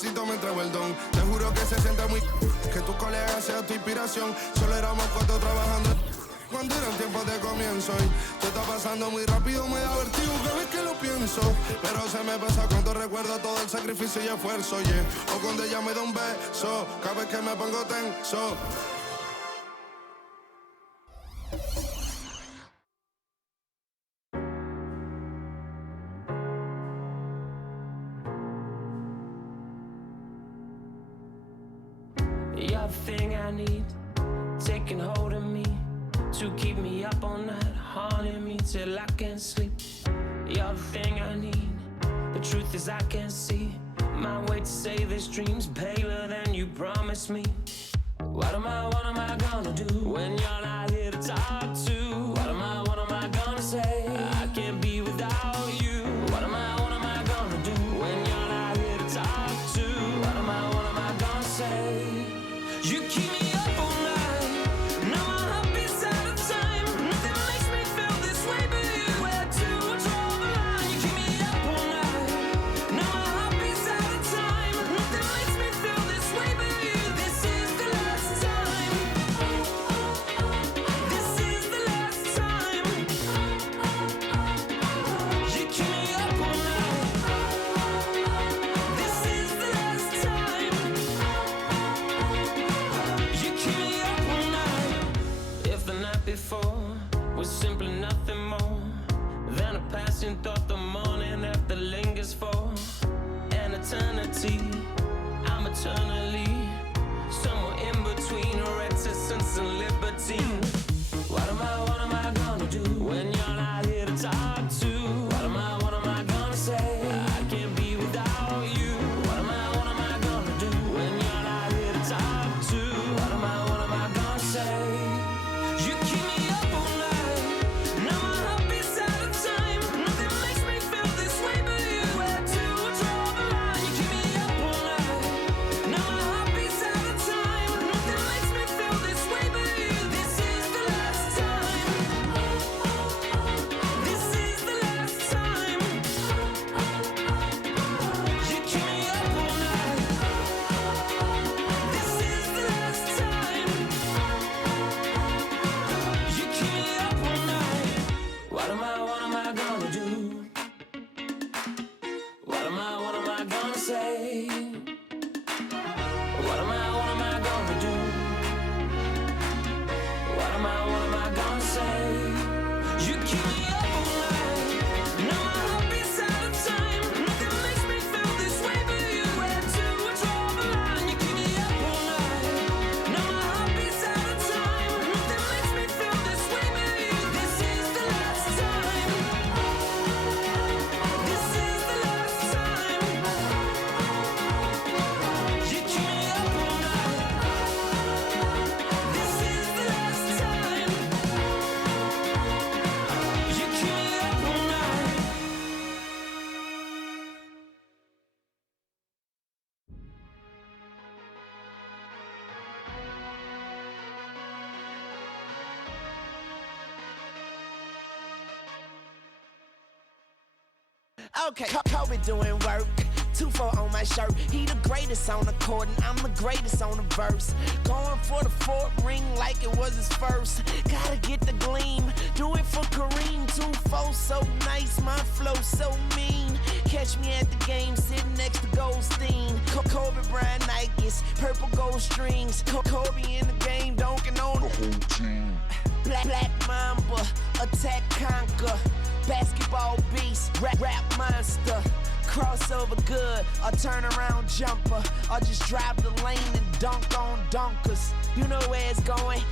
Diosito me entregó el don. Te juro que se siente muy que tu colega sea tu inspiración. Solo éramos 4 trabajando cuando eran tiempos de comienzo. Y te está pasando muy rápido, me da vertigo cada vez que lo pienso. Pero se me pasa cuando recuerdo todo el sacrificio y esfuerzo, yeah. O cuando ella me da un beso, cada vez que me pongo tenso. You're the thing I need, taking hold of me, to keep me up all night, haunting me till I can't sleep. You're the thing I need, the truth is I can't see my way to say this dream's paler than you promised me. What am I gonna do when you're not here to talk to? What am I gonna say? I can't be without you. What am I gonna do when you're not here to talk to? What am I gonna say? You keep me up all night. Now my heart beats out of time. Nothing makes me feel this way but you. Where to draw the line? You keep me up all night. Now my heart beats out of time. Nothing makes me feel this way but you. This is the last time. This is the last time. You keep me up all night. This is the last time. You keep me up all night. If the night before was simply nothing more than a passing thought, the morning after lingers for an eternity. I'm eternally somewhere in between reticence and libertine. What am I gonna do when you're not here to talk to? What am I gonna say? I can't be without you. What am I gonna do when you're not here to talk to? What am I gonna say? You keep me up all night. Now my heart beats out of time. Nothing makes me feel this way but you. Where to draw the line? You keep me up all night. Now my heart beats out of time. Nothing makes me feel this way but you. This is the last time. This is the last time. You keep me up all night. This is the last time. You keep me up all night. What am I gonna do? What am I gonna say? What am I gonna do? What am I gonna say? You keep me up all night. Now my heart beats out of time. Nothing makes me feel this way but you. Where to draw the line? You keep me up all night. Now my heart beats out of time. Nothing makes me feel this way but you. This is the last time. This is the last time. You keep me up all night. This is the last time. You keep me up all night. Okay, Kobe doing work. 2-4 on my shirt. He the greatest on the court, and I'm the greatest on the verse. Going for the 4th ring like it was his first. Gotta get the gleam. Do it for Kareem. 2-4 so nice, my flow so mean. Catch me at the game sitting next to Goldstein. Kobe Bryant Nikes, purple gold strings. Kobe in the game, dunking on the whole team. Black Mamba, attack conquer. Basketball beast, rap monster. Crossover good, a turnaround jumper. Or just drive the lane and dunk on dunkers. You know where it's going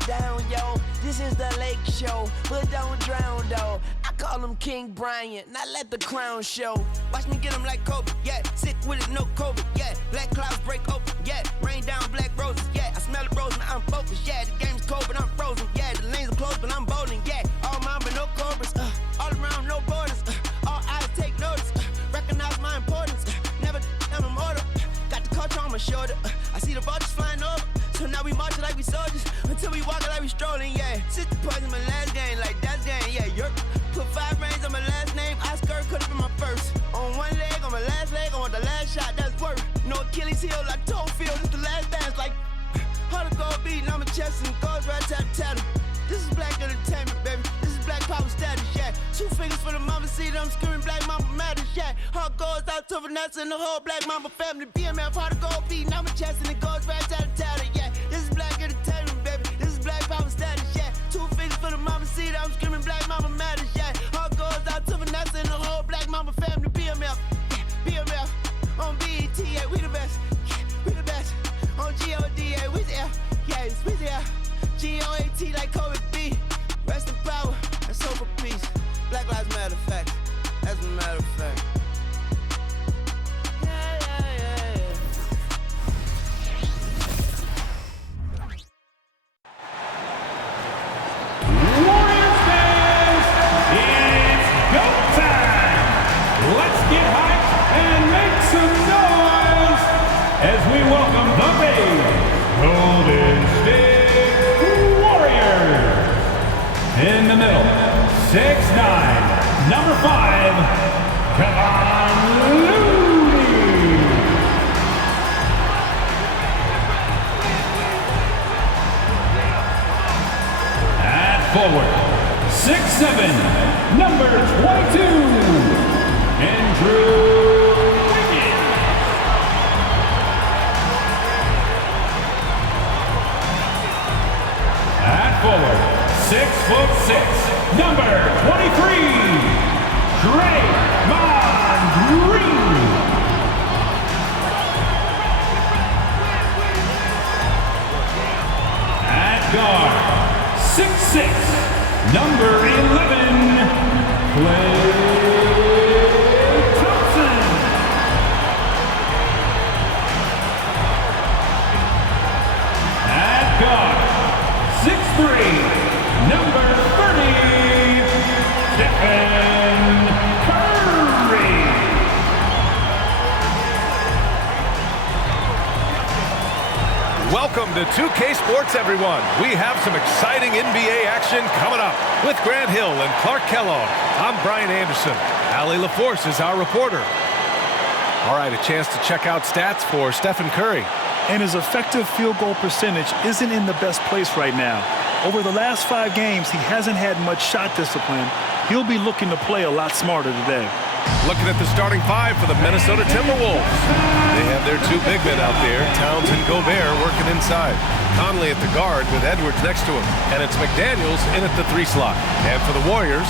down, yo. This is the Lake Show, but don't drown, though. I call him King Bryant, not let the crown show. Watch me get him like Kobe, yeah. Sick with it, no COVID, yeah. Black clouds break open, yeah. Rain down black roses, yeah. I smell the rose, now I'm focused, yeah. The game's cold, but I'm frozen, yeah. The lanes are closed, but I'm bowling, yeah. All mine, but no cobras, all around, no borders. All eyes take notice, recognize my importance. Never I'm immortal. Got the culture on my shoulder. I see the vultures flying over. So now we marching like we soldiers until we walking like we strolling, yeah. 60 points in my last game, like that's game, yeah. Yerp. Put 5 rings on my last name. Oscar could have been my first. On one leg, on my last leg, I want the last shot, that's worth. nuts in the whole Black Mamba family. BMF hard to gold beat, I'm a chest and it goes right out of town. Yeah, this is Black entertainment, baby. This is Black Power status. Yeah, 2 fingers for the mama seat. I'm screaming Black Mama matters. Yeah, all goes out to Vanessa and the whole Black Mamba family. BMF, yeah, BMF on BET. Yeah, we the best. Yeah, we the best on GODA. We there. Yeah, we there. GOAT like Kobe B. Rest in power and soul for peace. Black Lives Matter fact. As a matter of fact. Yeah, yeah, yeah, yeah. Warriors fans, it's go time! Let's get hyped and make some noise as we welcome the big Golden State Warriors. In the middle, 6'9", number 5, Kevon Looney. At forward, 6'7", number 22, Andrew Wiggins. At forward, 6'6", number 23, Draymond Green. At guard, 6'6", number 11, Klay Thompson. At guard, 6'3", number 30, Stephen Curry. Welcome to 2K Sports, everyone. We have some exciting NBA action coming up with Grant Hill and Clark Kellogg. I'm Bryant Anderson. Allie LaForce is our reporter. All right, a chance to check out stats for Stephen Curry. And his effective field goal percentage isn't in the best place right now. Over the last 5 games, he hasn't had much shot discipline. He'll be looking to play a lot smarter today. Looking at the starting 5 for the Minnesota Timberwolves. They have their 2 big men out there, Towns and Gobert, working inside. Conley at the guard with Edwards next to him. And it's McDaniels in at the 3 slot. And for the Warriors,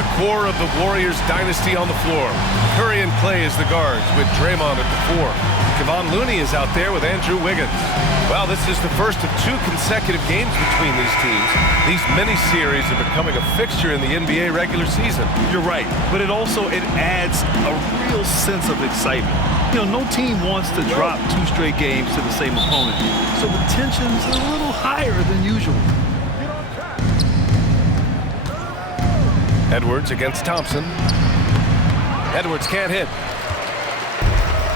the core of the Warriors dynasty on the floor. Curry and Klay as the guards with Draymond at the 4. Kevon Looney is out there with Andrew Wiggins. Well, this is the first of 2 consecutive games between these teams. These mini-series are becoming a fixture in the NBA regular season. You're right, but it adds a real sense of excitement. You know, no team wants to drop 2 straight games to the same opponent, so the tension's a little higher than usual. Edwards against Thompson. Edwards can't hit.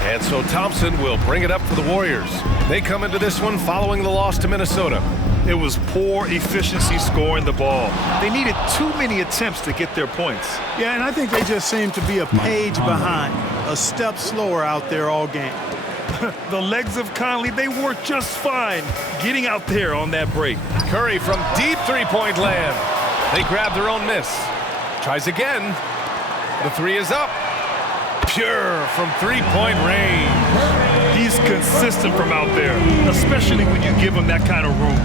And so Thompson will bring it up for the Warriors. They come into this one following the loss to Minnesota. It was poor efficiency scoring the ball. They needed too many attempts to get their points. Yeah, and I think they just seem to be a page behind, a step slower out there all game. The legs of Conley, they worked just fine getting out there on that break. Curry from deep 3-point land. They grab their own miss. Tries again. The 3 is up. Pure from 3-point range. He's consistent from out there, especially when you give him that kind of room.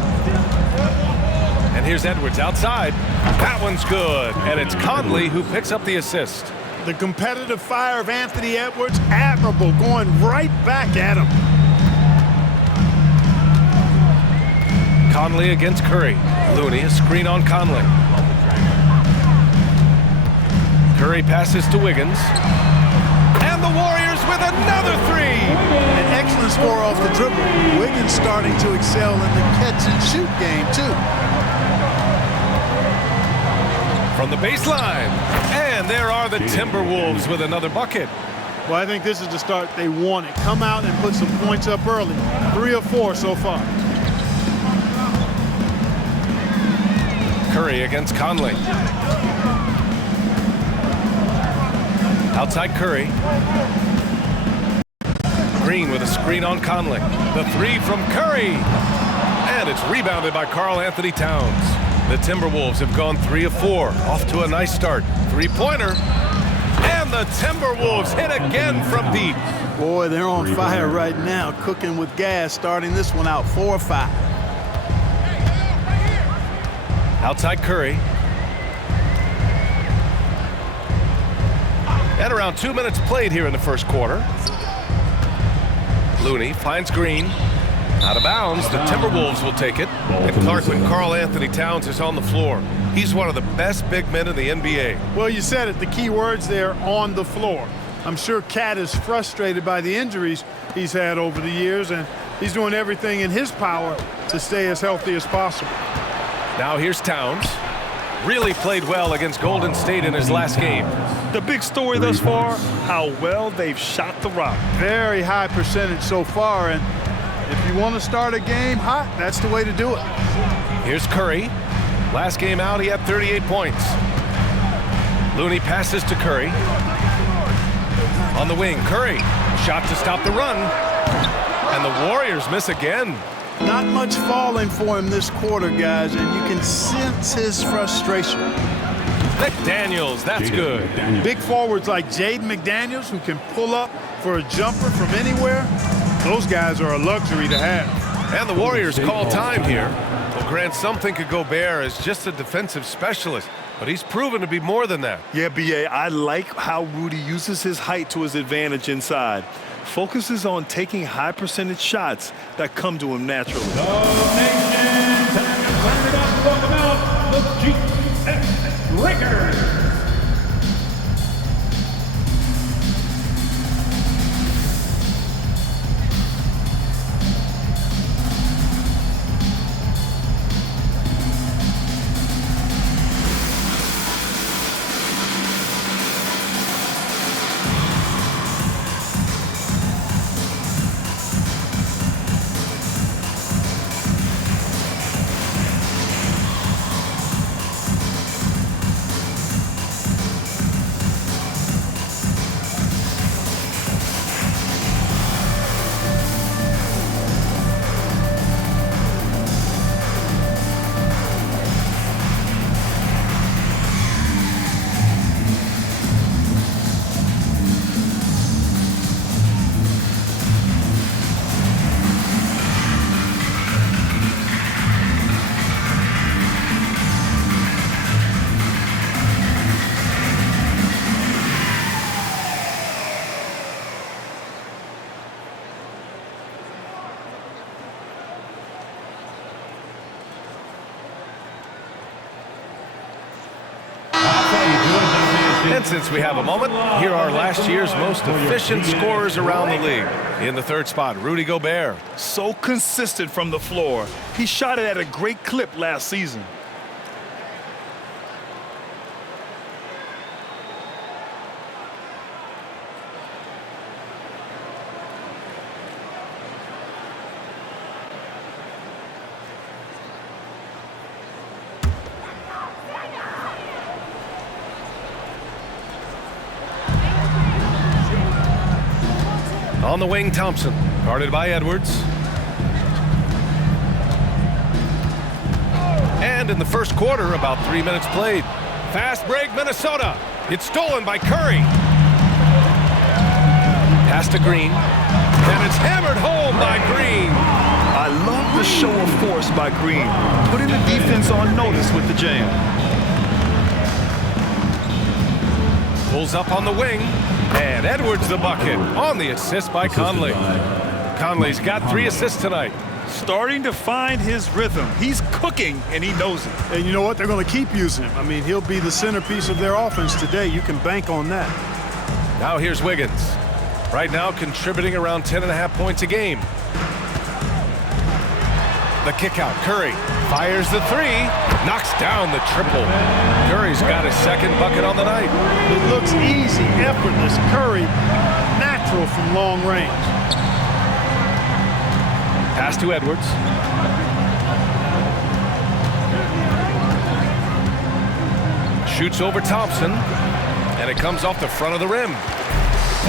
And here's Edwards outside. That one's good. And it's Conley who picks up the assist. The competitive fire of Anthony Edwards, admirable, going right back at him. Conley against Curry. Looney, a screen on Conley. Curry passes to Wiggins. And the Warriors with another 3. An excellent score off the dribble. Wiggins starting to excel in the catch-and-shoot game, too. From the baseline. And there are the Timberwolves with another bucket. Well, I think this is the start they wanted. Come out and put some points up early. 3 or 4 so far. Curry against Conley. Outside Curry. Green with a screen on Conley. The 3 from Curry. And it's rebounded by Karl Anthony Towns. The Timberwolves have gone 3 of 4. Off to a nice start. 3-pointer. And And the Timberwolves hit again from deep. Boy, they're on fire right now, cooking with gas, starting this one out 4-5. Outside Curry. And around 2 minutes played here in the first quarter. Looney finds Green. Out of bounds. The Timberwolves will take it. And Clarkman, Karl Anthony Towns is on the floor. He's one of the best big men in the NBA. Well, you said it. The key words there, on the floor. I'm sure Cat is frustrated by the injuries he's had over the years, and he's doing everything in his power to stay as healthy as possible. Now here's Towns. Really played well against Golden State in his last game. The big story thus far, how well they've shot the rock. Very high percentage so far, and if you want to start a game hot, that's the way to do it. Here's Curry. Last game out, he had 38 points. Looney passes to Curry. On the wing, Curry. Shot to stop the run. And the Warriors miss again. Not much falling for him this quarter, guys, and you can sense his frustration. McDaniels, that's good. Big forwards like Jaden McDaniels, who can pull up for a jumper from anywhere, those guys are a luxury to have. And the Warriors call time here. Well, Grant, some think of Gobert as just a defensive specialist, but he's proven to be more than that. Yeah, B.A., I like how Rudy uses his height to his advantage inside. Focuses on taking high percentage shots that come to him naturally. And since we have a moment, here are last year's most efficient scorers around the league. In the third spot, Rudy Gobert. So consistent from the floor. He shot it at a great clip last season. On the wing, Thompson, guarded by Edwards. And in the first quarter, about 3 minutes played. Fast break, Minnesota. It's stolen by Curry. Pass to Green. And it's hammered home by Green. I love the show of force by Green, putting the defense on notice with the jam. Pulls up on the wing. And Edwards the bucket on the assist by Conley. Conley's got 3 assists tonight. Starting to find his rhythm. He's cooking, and he knows it. And you know what? They're going to keep using him. I mean, he'll be the centerpiece of their offense today. You can bank on that. Now here's Wiggins. Right now contributing around 10.5 points a game. The kick out. Curry fires the 3. Knocks down the triple. Curry's got his second bucket on the night. It looks easy, effortless. Curry, natural from long range. Pass to Edwards. Shoots over Thompson. And it comes off the front of the rim.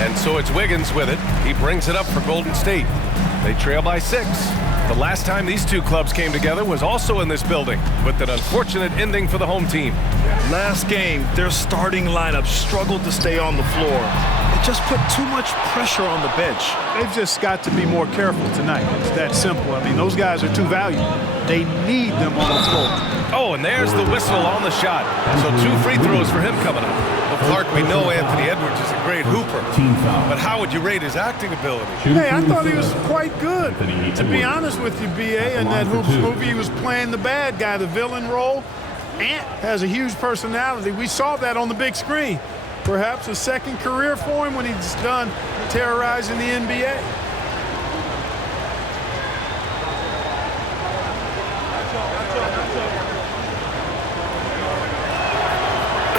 And so it's Wiggins with it. He brings it up for Golden State. They trail by 6. The last time these two clubs came together was also in this building, with an unfortunate ending for the home team. Last game, their starting lineup struggled to stay on the floor. It just put too much pressure on the bench. They've just got to be more careful tonight. It's that simple. I mean, those guys are too valuable. They need them on the floor. Oh, and there's the whistle on the shot. So 2 free throws for him coming up. Well, Clark, we know Anthony Edwards is a great hooper, but how would you rate his acting ability? Hey, I thought he was quite good. To be honest with you, B.A., in that Hoops movie, he was playing the bad guy, the villain role. Ant has a huge personality. We saw that on the big screen. Perhaps a second career for him when he's done terrorizing the NBA.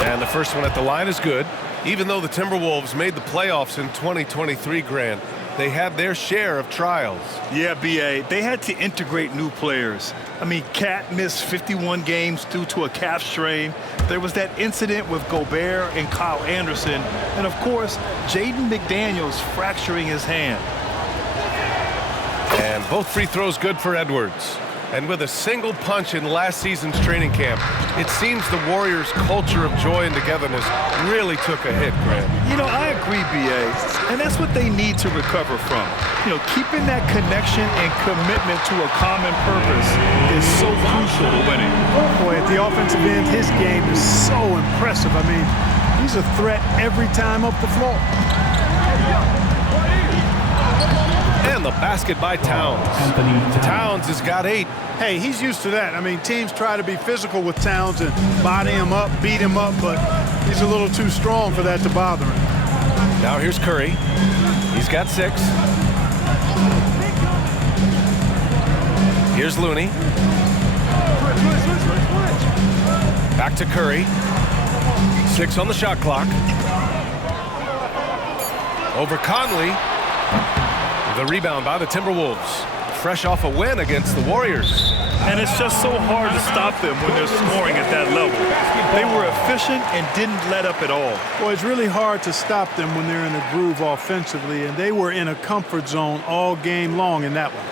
And the first one at the line is good. Even though the Timberwolves made the playoffs in 2023, Grant, they had their share of trials. Yeah, B.A., they had to integrate new players. I mean, Cat missed 51 games due to a calf strain. There was that incident with Gobert and Kyle Anderson. And, of course, Jaden McDaniels fracturing his hand. And both free throws good for Edwards. And with a single punch in last season's training camp, it seems the Warriors' culture of joy and togetherness really took a hit, Grant. You know, I agree, B.A., and that's what they need to recover from. You know, keeping that connection and commitment to a common purpose is so crucial to winning. Boy, at the offensive end, his game is so impressive. I mean, he's a threat every time up the floor. And the basket by Towns. Towns has got 8. Hey, he's used to that. I mean, teams try to be physical with Towns and body him up, beat him up, but he's a little too strong for that to bother him. Now here's Curry. He's got 6. Here's Looney. Back to Curry. 6 on the shot clock. Over Conley. The rebound by the Timberwolves. Fresh off a win against the Warriors. And it's just so hard to stop them when they're scoring at that level. They were efficient and didn't let up at all. Well, it's really hard to stop them when they're in a groove offensively, and they were in a comfort zone all game long in that one.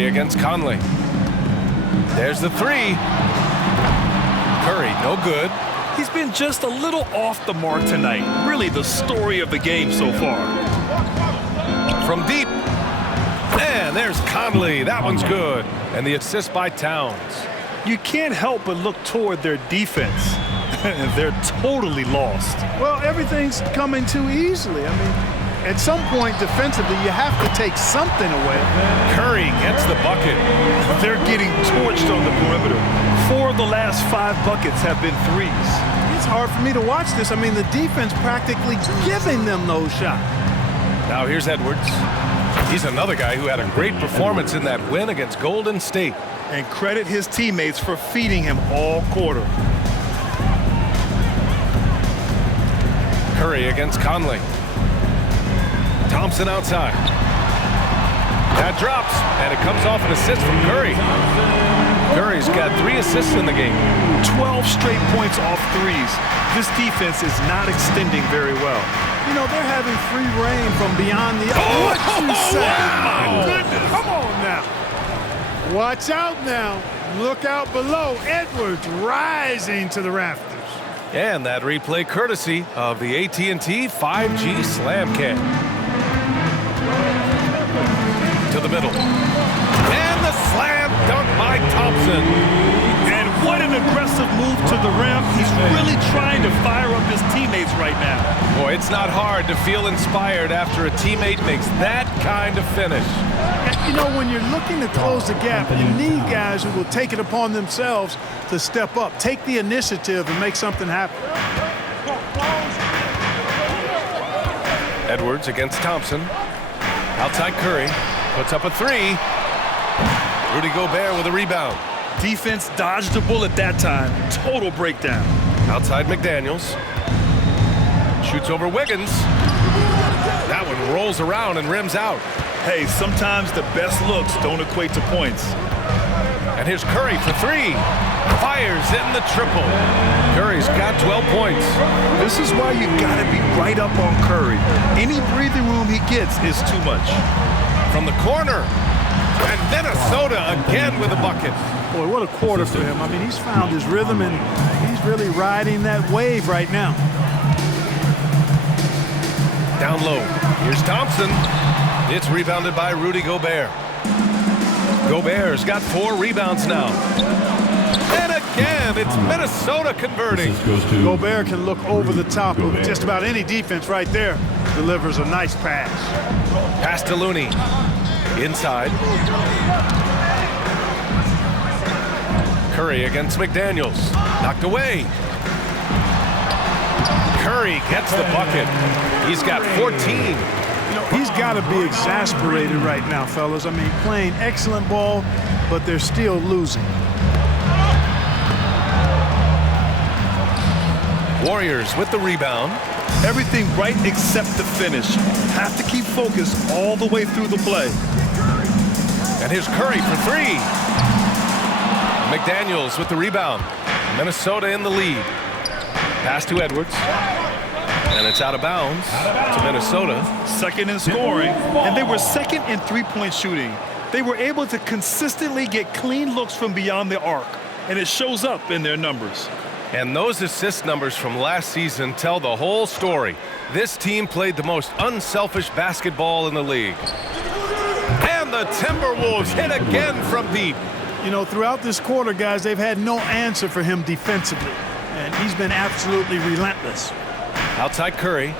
Against Conley. There's the 3. Curry, no good. He's been just a little off the mark tonight. Really the story of the game so far. From deep. And there's Conley. That one's good. And the assist by Towns. You can't help but look toward their defense. They're totally lost. Well, everything's coming too easily. I mean, at some point defensively, you have to take something away. Curry gets the bucket. They're getting torched on the perimeter. 4 of the last 5 buckets have been threes. It's hard for me to watch this. I mean, the defense practically giving them those shots. Now here's Edwards. He's another guy who had a great performance in that win against Golden State. And credit his teammates for feeding him all quarter. Curry against Conley. Thompson outside. That drops, and it comes off an assist from Curry. Curry's got 3 assists in the game. 12 straight points off threes. This defense is not extending very well. You know, they're having free reign from beyond the... Oh, what you say? My goodness. Come on now. Watch out now. Look out below. Edwards rising to the rafters. And that replay courtesy of the AT&T 5G Slam Cam. To the middle. And the slam dunk by Thompson. And what an aggressive move to the rim. He's really trying to fire up his teammates right now. Boy, it's not hard to feel inspired after a teammate makes that kind of finish. You know, when you're looking to close the gap, you need guys who will take it upon themselves to step up, take the initiative, and make something happen. Edwards against Thompson. Outside Curry. Puts up a 3. Rudy Gobert with a rebound. Defense dodged a bullet that time. Total breakdown. Outside McDaniels. Shoots over Wiggins. That one rolls around and rims out. Hey, sometimes the best looks don't equate to points. And here's Curry for three. Fires in the triple. Curry's got 12 points. This is why you got to be right up on Curry. Any breathing room he gets is too much. From the corner. And Minnesota again with a bucket. Boy, what a quarter for him. I mean, he's found his rhythm, and he's really riding that wave right now. Down low. Here's Thompson. It's rebounded by Rudy Gobert. Gobert's got 4 rebounds now. And again, it's Minnesota converting. Gobert can look over the top of just about any defense right there. Delivers a nice pass. Pass to Looney. Inside. Curry against McDaniels. Knocked away. Curry gets the bucket. He's got 14. You know, he's got to be exasperated right now, fellas. I mean, playing excellent ball, but they're still losing. Warriors with the rebound. Everything right except the finish. Have to keep focused all the way through the play. And here's Curry for three. McDaniels with the rebound. Minnesota in the lead. Pass to Edwards. And it's out of bounds to Minnesota. Second in scoring, and they were second in three-point shooting. They were able to consistently get clean looks from beyond the arc, and it shows up in their numbers. And those assist numbers from last season tell the whole story. This team played the most unselfish basketball in the league. And the Timberwolves hit again from deep. You know, throughout this quarter, guys, they've had no answer for him defensively, and he's been absolutely relentless. Outside Curry.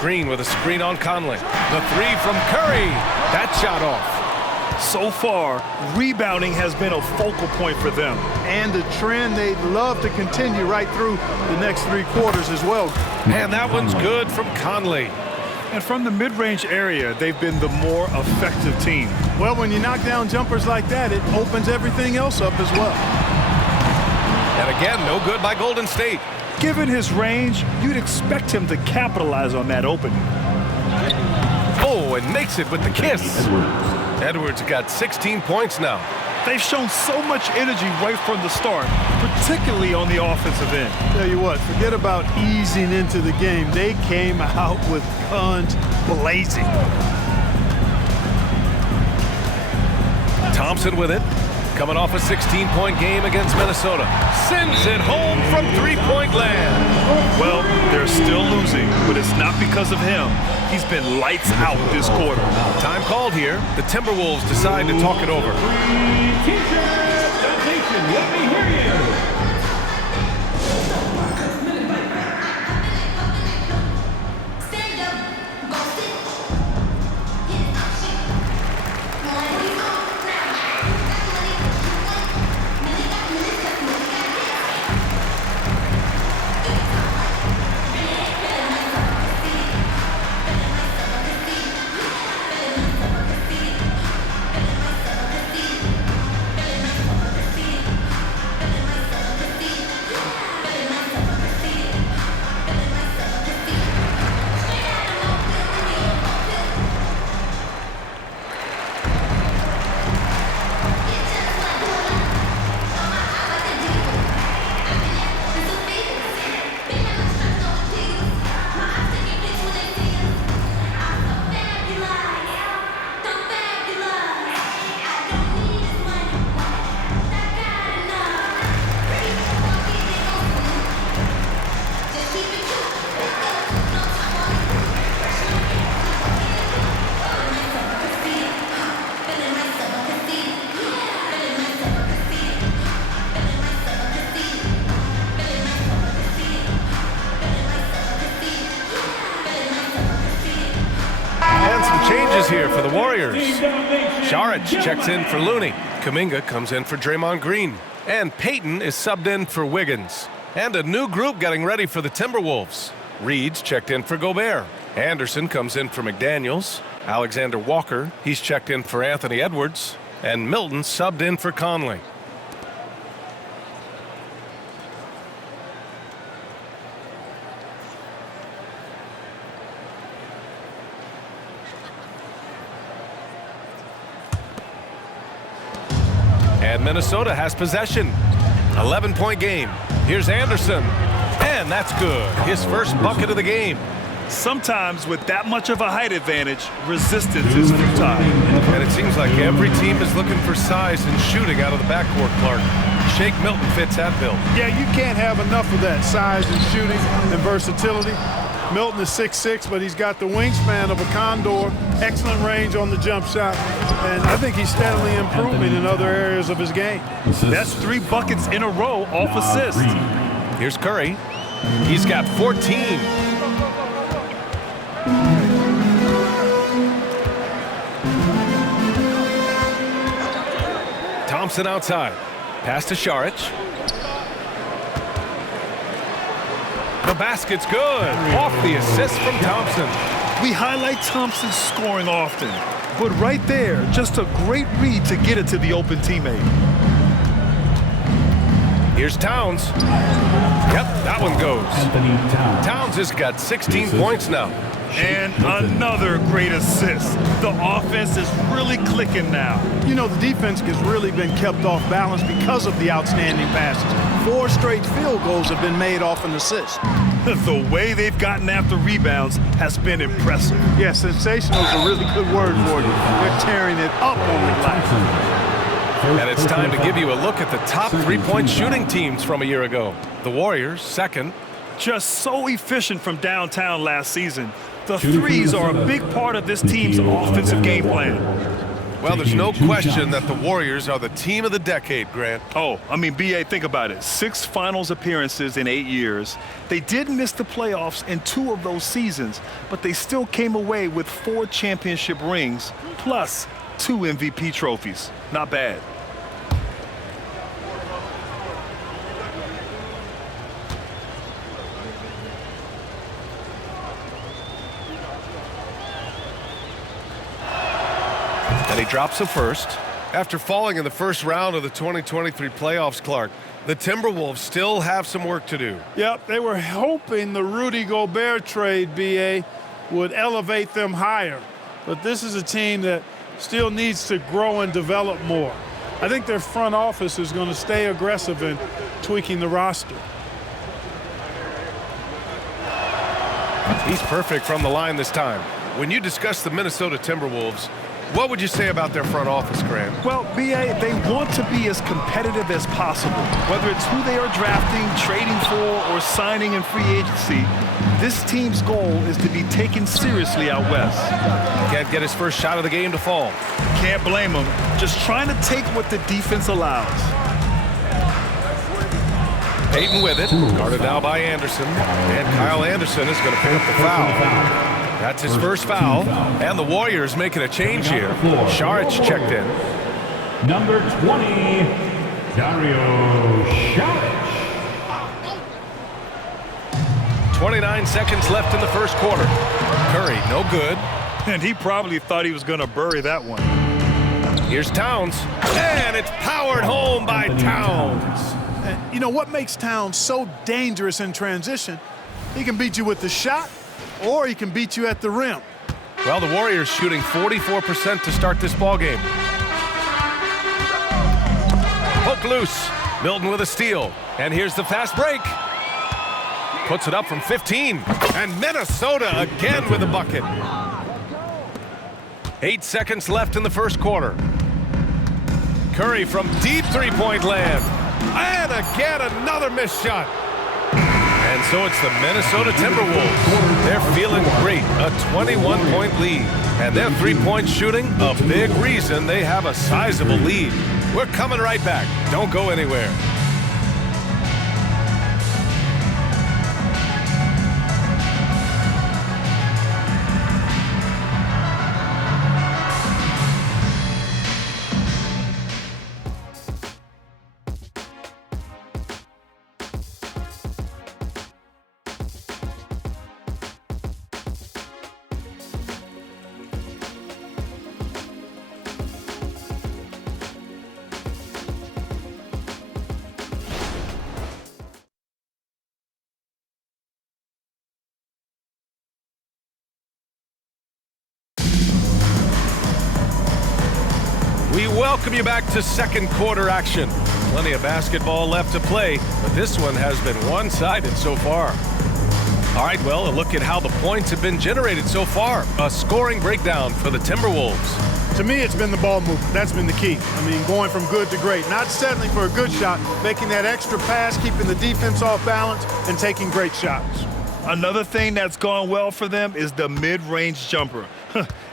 Green with a screen on Conley. The three from Curry. That shot off. So far, rebounding has been a focal point for them. And a trend they'd love to continue right through the next 3 quarters as well. And that one's good from Conley. And from the mid-range area, they've been the more effective team. Well, when you knock down jumpers like that, it opens everything else up as well. And again, no good by Golden State. Given his range, you'd expect him to capitalize on that opening. Oh, and makes it with the kiss. Edwards got 16 points now. They've shown so much energy right from the start, particularly on the offensive end. Tell you what, forget about easing into the game. They came out with guns blazing. Thompson with it. Coming off a 16-point game against Minnesota. Sends it home from three-point land. Well, they're still losing, but it's not because of him. He's been lights out this quarter. Time called here. The Timberwolves decide to talk it over. T-shirt sensation, let me hear you. Changes here for the Warriors. Saric checks in for Looney. Kuminga comes in for Draymond Green. And Payton is subbed in for Wiggins. And a new group getting ready for the Timberwolves. Reed's checked in for Gobert. Anderson comes in for McDaniels. Alexander Walker, he's checked in for Anthony Edwards. And Milton subbed in for Conley. And Minnesota has possession. 11-point game. Here's Anderson. And that's good. His first bucket of the game. Sometimes with that much of a height advantage, resistance is futile. And it seems like every team is looking for size and shooting out of the backcourt, Clark. Shake Milton fits that bill. Yeah, you can't have enough of that size and shooting and versatility. Milton is 6'6", but he's got the wingspan of a condor, excellent range on the jump shot, and I think he's steadily improving in other areas of his game. That's 3 buckets in a row off assist. Here's Curry. He's got 14. Thompson outside. Pass to Šarić. The basket's good. Off the assist from Thompson. We highlight Thompson's scoring often, but right there, just a great read to get it to the open teammate. Here's Towns. Yep, that one goes. Towns has got 16 points now. And another great assist. The offense is really clicking now. You know, the defense has really been kept off balance because of the outstanding passes. 4 straight field goals have been made off an assist. The way they've gotten after rebounds has been impressive. Yeah, sensational is a really good word for you. They're tearing it up on the glass. And it's time to give you a look at the top 3-point shooting teams from a year ago. The Warriors, second. Just so efficient from downtown last season. The threes are a big part of this team's offensive game plan. Well, there's no question that the Warriors are the team of the decade, Grant. Oh, I mean, B.A., think about it. 6 finals appearances in 8 years. They did miss the playoffs in 2 of those seasons, but they still came away with 4 championship rings, plus 2 MVP trophies. Not bad. And he drops a first. After falling in the first round of the 2023 playoffs, Clark, the Timberwolves still have some work to do. Yep, they were hoping the Rudy Gobert trade, B.A., would elevate them higher. But this is a team that still needs to grow and develop more. I think their front office is going to stay aggressive in tweaking the roster. He's perfect from the line this time. When you discuss the Minnesota Timberwolves, what would you say about their front office, Grant? Well, B.A., they want to be as competitive as possible. Whether it's who they are drafting, trading for, or signing in free agency, this team's goal is to be taken seriously out west. Can't get his first shot of the game to fall. Can't blame him. Just trying to take what the defense allows. Payton with it, guarded now by Anderson. And Kyle Anderson is going to pick up the foul. That's his first foul, and the Warriors making a change here. Šarić checked in. Number 20, Dario Šarić. 29 seconds left in the first quarter. Curry, no good. And he probably thought he was going to bury that one. Here's Towns, and it's powered home by Towns. And you know what makes Towns so dangerous in transition? He can beat you with the shot, or he can beat you at the rim. Well, the Warriors shooting 44% to start this ball game. Poke loose. Milton with a steal. And here's the fast break. Puts it up from 15. And Minnesota again with a bucket. 8 seconds left in the first quarter. Curry from deep three-point land. And again, another missed shot. And so it's the Minnesota Timberwolves. They're feeling great, a 21-point lead. And their three-point shooting, a big reason they have a sizable lead. We're coming right back. Don't go anywhere. welcome you back to second quarter action. Plenty of basketball left to play, but this one has been one-sided so far. All right, well, a look at how the points have been generated so far. A scoring breakdown for the Timberwolves. To me, it's been the ball movement. That's been the key. I mean, going from good to great. Not settling for a good shot, making that extra pass, keeping the defense off balance, and taking great shots. Another thing that's gone well for them is the mid-range jumper.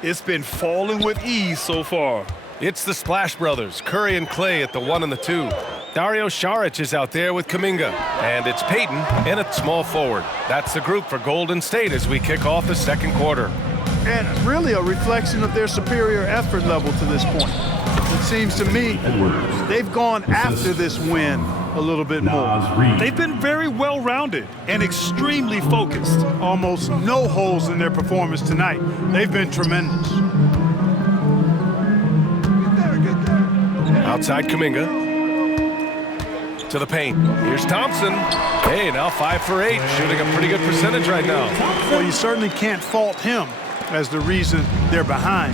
It's been falling with ease so far. It's the Splash Brothers, Curry and Klay at the 1 and the 2. Dario Saric is out there with Kuminga. And it's Payton in at small forward. That's the group for Golden State as we kick off the second quarter. And really a reflection of their superior effort level to this point. It seems to me they've gone after this win a little bit more. They've been very well-rounded and extremely focused. Almost no holes in their performance tonight. They've been tremendous. Outside Kuminga. To the paint. Here's Thompson. Hey, now 5 for 8, shooting a pretty good percentage right now. Well, you certainly can't fault him as the reason they're behind.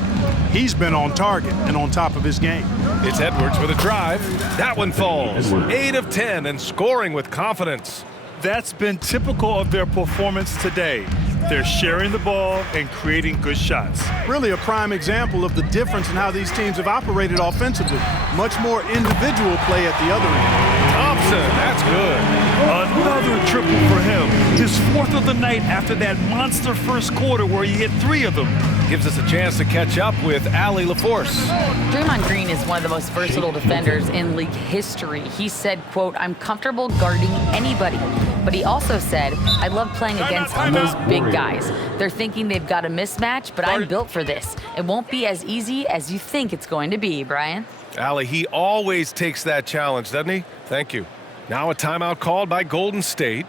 He's been on target and on top of his game. It's Edwards with a drive. That one falls. 8 of 10 and scoring with confidence. That's been typical of their performance today. They're sharing the ball and creating good shots. Really a prime example of the difference in how these teams have operated offensively. Much more individual play at the other end. Thompson, that's good. Another triple for him. His 4th of the night after that monster first quarter where he hit 3 of them. Gives us a chance to catch up with Allie LaForce. Draymond Green is one of the most versatile defenders in league history. He said, quote, "I'm comfortable guarding anybody." But he also said, "I love playing against those big guys. They're thinking they've got a mismatch, but I'm built for this. It won't be as easy as you think it's going to be, Bryant." Allie, he always takes that challenge, doesn't he? Thank you. Now a timeout called by Golden State.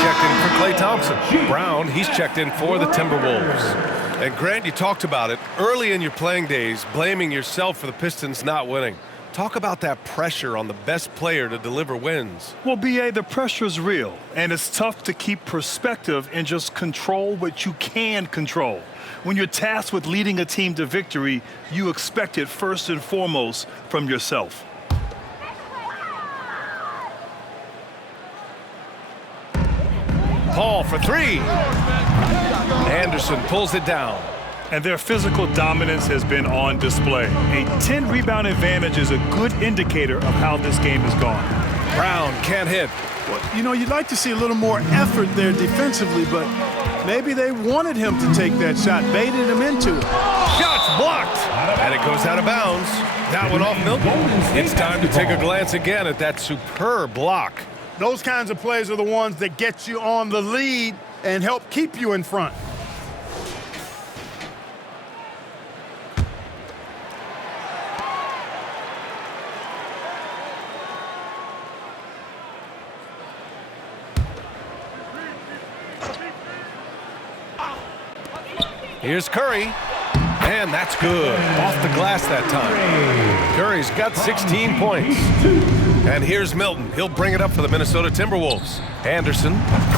Checked in for Klay Thompson. Brown, he's checked in for the Timberwolves. And Grant, you talked about it early in your playing days, blaming yourself for the Pistons not winning. Talk about that pressure on the best player to deliver wins. Well, B.A., the pressure's real, and it's tough to keep perspective and just control what you can control. When you're tasked with leading a team to victory, you expect it first and foremost from yourself. Paul for 3. Anderson pulls it down. And their physical dominance has been on display. A 10-rebound advantage is a good indicator of how this game has gone. Brown can't hit. Well, you know, you'd like to see a little more effort there defensively, but maybe they wanted him to take that shot, baited him into it. Shot's blocked, and it goes out of bounds. That one off Milton. It's time to take a glance again at that superb block. Those kinds of plays are the ones that get you on the lead and help keep you in front. Here's Curry, and that's good. Off the glass that time. Curry's got 16 points. And here's Milton. He'll bring it up for the Minnesota Timberwolves. Anderson,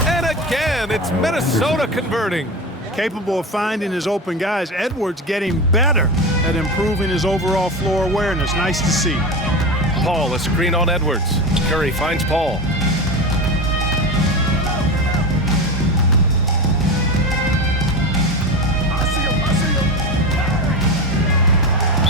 and again. It's Minnesota converting. Capable of finding his open guys. Edwards getting better at improving his overall floor awareness. Nice to see. Paul, a screen on Edwards. Curry finds Paul.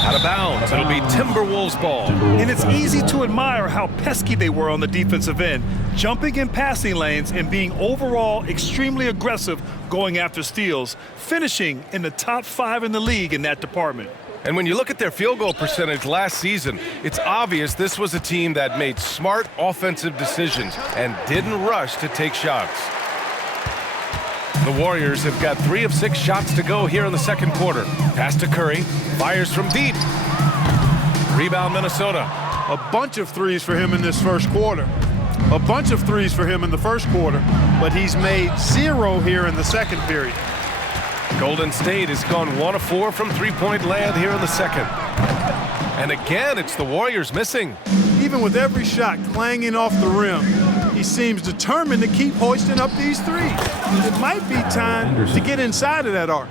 Out of bounds. It'll be Timberwolves ball. And it's easy to admire how pesky they were on the defensive end, jumping in passing lanes and being overall extremely aggressive going after steals, finishing in the top 5 in the league in that department. And when you look at their field goal percentage last season, it's obvious this was a team that made smart offensive decisions and didn't rush to take shots. The Warriors have got 3 of 6 shots to go here in the second quarter. Pass to Curry, fires from deep. Rebound Minnesota. A bunch of threes for him in this first quarter. A bunch of threes for him in the first quarter, but he's made 0 here in the second period. Golden State has gone 1 of 4 from three-point land here in the second. And again, it's the Warriors missing. Even with every shot clanging off the rim, he seems determined to keep hoisting up these threes. It might be time to get inside of that arc.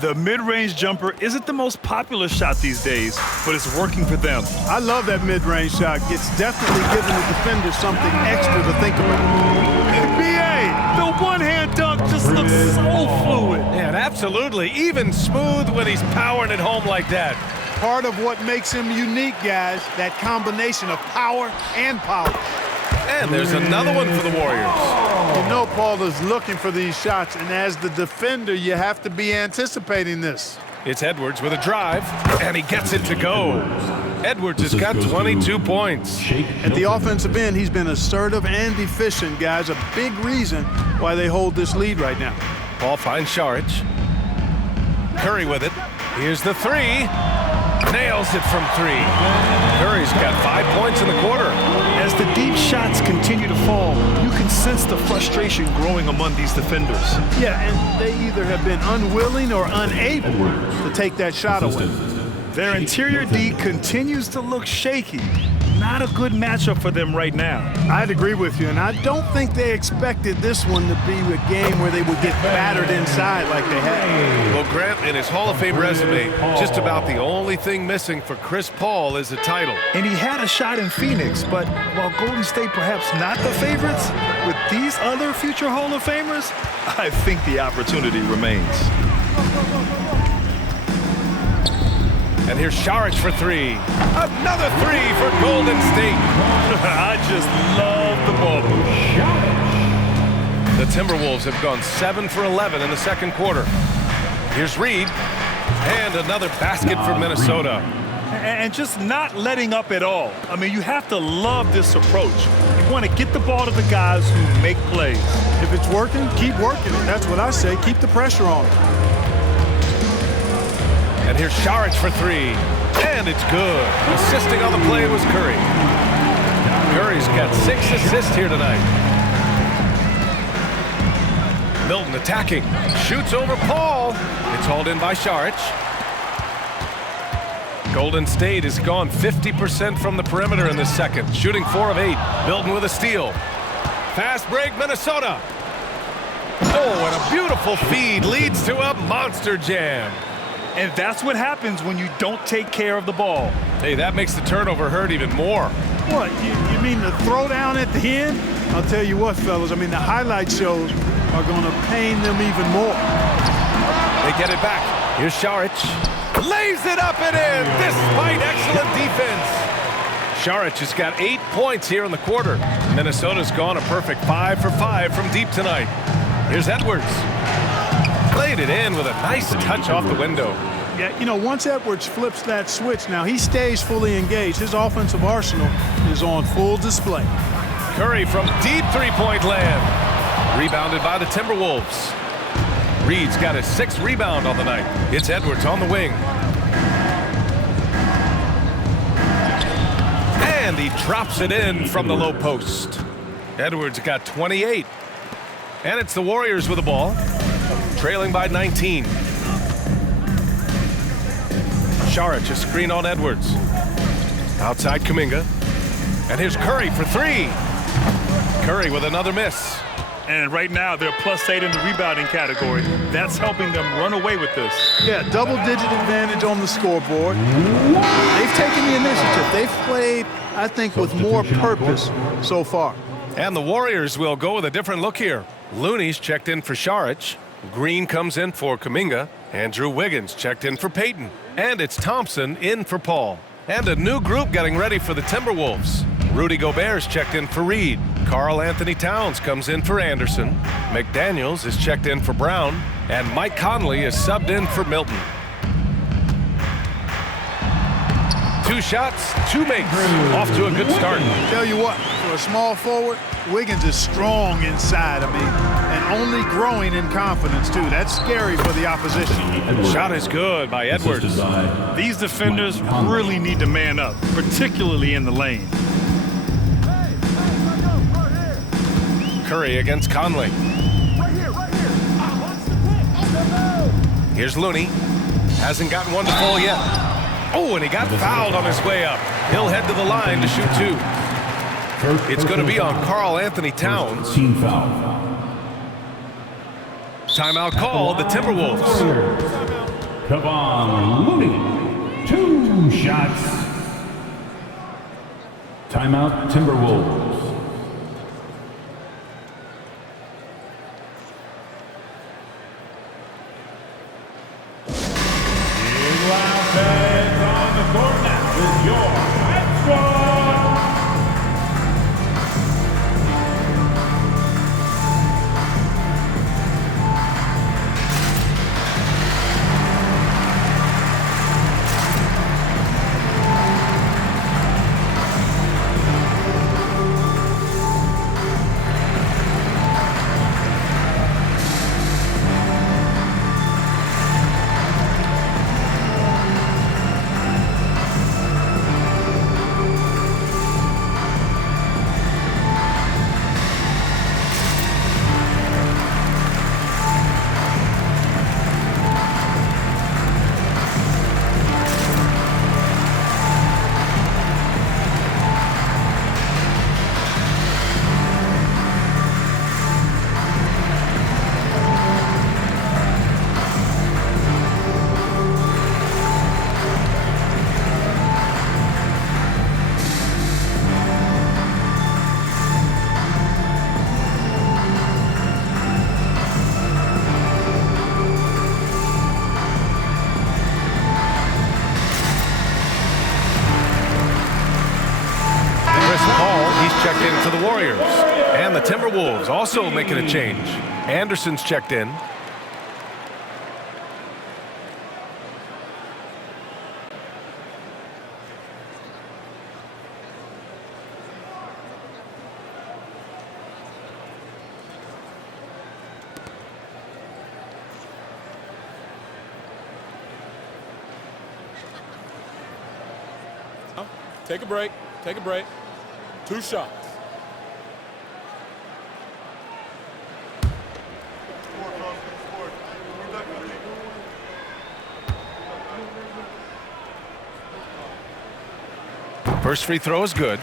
The mid-range jumper isn't the most popular shot these days, but it's working for them. I love that mid-range shot. It's definitely giving the defender something extra to think about. B.A., the one-hand dunk just looks so fluid. Yeah, absolutely. Even smooth when he's powering it home like that. Part of what makes him unique, guys, that combination of power and power. And there's another one for the Warriors. You know Paul is looking for these shots, and as the defender, you have to be anticipating this. It's Edwards with a drive, and he gets it to go. Edwards has got 22 points. At the offensive end, he's been assertive and efficient, guys. A big reason why they hold this lead right now. Paul finds Saric. Curry with it. Here's the three. Nails it from 3. Curry's got 5 points in the quarter. As the deep shots continue to fall, you can sense the frustration growing among these defenders. Yeah, and they either have been unwilling or unable to take that shot away. Their interior D continues to look shaky. Not a good matchup for them right now. I'd agree with you, and I don't think they expected this one to be a game where they would get battered inside like they had. Well, Grant, in his Hall of Fame resume, just about the only thing missing for Chris Paul is a title. And he had a shot in Phoenix, but while Golden State perhaps not the favorites, with these other future Hall of Famers, I think the opportunity remains. And here's Saric for 3. Another 3 for Golden State. I just love the ball. The Timberwolves have gone 7 for 11 in the second quarter. Here's Reed. And another basket for Minnesota. And just not letting up at all. I mean, you have to love this approach. You want to get the ball to the guys who make plays. If it's working, keep working it. That's what I say. Keep the pressure on. And here's Saric for 3. And it's good. Assisting on the play was Curry. Curry's got 6 assists here tonight. Milton attacking. Shoots over Paul. It's hauled in by Saric. Golden State has gone 50% from the perimeter in this second, shooting 4 of 8. Milton with a steal. Fast break, Minnesota. Oh, and a beautiful feed leads to a monster jam. And that's what happens when you don't take care of the ball. Hey, that makes the turnover hurt even more. What, you mean the throwdown at the end? I'll tell you what, fellas, I mean, the highlight shows are going to pain them even more. They get it back. Here's Saric. Lays it up and in, despite excellent defense. Saric has got 8 points here in the quarter. Minnesota's gone a perfect 5 for 5 from deep tonight. Here's Edwards. Played it in with a nice touch off the window. Yeah, you know, once Edwards flips that switch, now he stays fully engaged. His offensive arsenal is on full display. Curry from deep three-point land. Rebounded by the Timberwolves. Reed's got his 6th rebound on the night. It's Edwards on the wing. And he drops it in from the low post. Edwards got 28. And it's the Warriors with the ball, trailing by 19. Saric, a screen on Edwards. Outside Kuminga. And here's Curry for 3. Curry with another miss. And right now, they're +8 in the rebounding category. That's helping them run away with this. Yeah, double-digit advantage on the scoreboard. They've taken the initiative. They've played, I think, with more purpose so far. And the Warriors will go with a different look here. Looney's checked in for Saric. Green comes in for Kuminga. Andrew Wiggins checked in for Payton. And it's Thompson in for Paul. And a new group getting ready for the Timberwolves. Rudy Gobert's checked in for Reed. Karl Anthony Towns comes in for Anderson. McDaniels is checked in for Brown. And Mike Conley is subbed in for Milton. 2 shots, 2 makes. Off to a good start. Tell you what, for a small forward, Wiggins is strong inside, and only growing in confidence, too. That's scary for the opposition. Shot is good by Edwards. These defenders really need to man up, particularly in the lane. Curry against Conley. Here's Looney. Hasn't gotten one to fall yet. Oh, and he got fouled on his way up. He'll head to the line to shoot 2. It's going to be on Karl Anthony Towns. Team foul. Timeout called, the Timberwolves. Come on, Looney. 2 shots. Timeout, Timberwolves. On the court now with your Red Squad. Checked in for the Warriors. And the Timberwolves also making a change. Anderson's checked in. Take a break. Take a break. 2 shots. First free throw is good.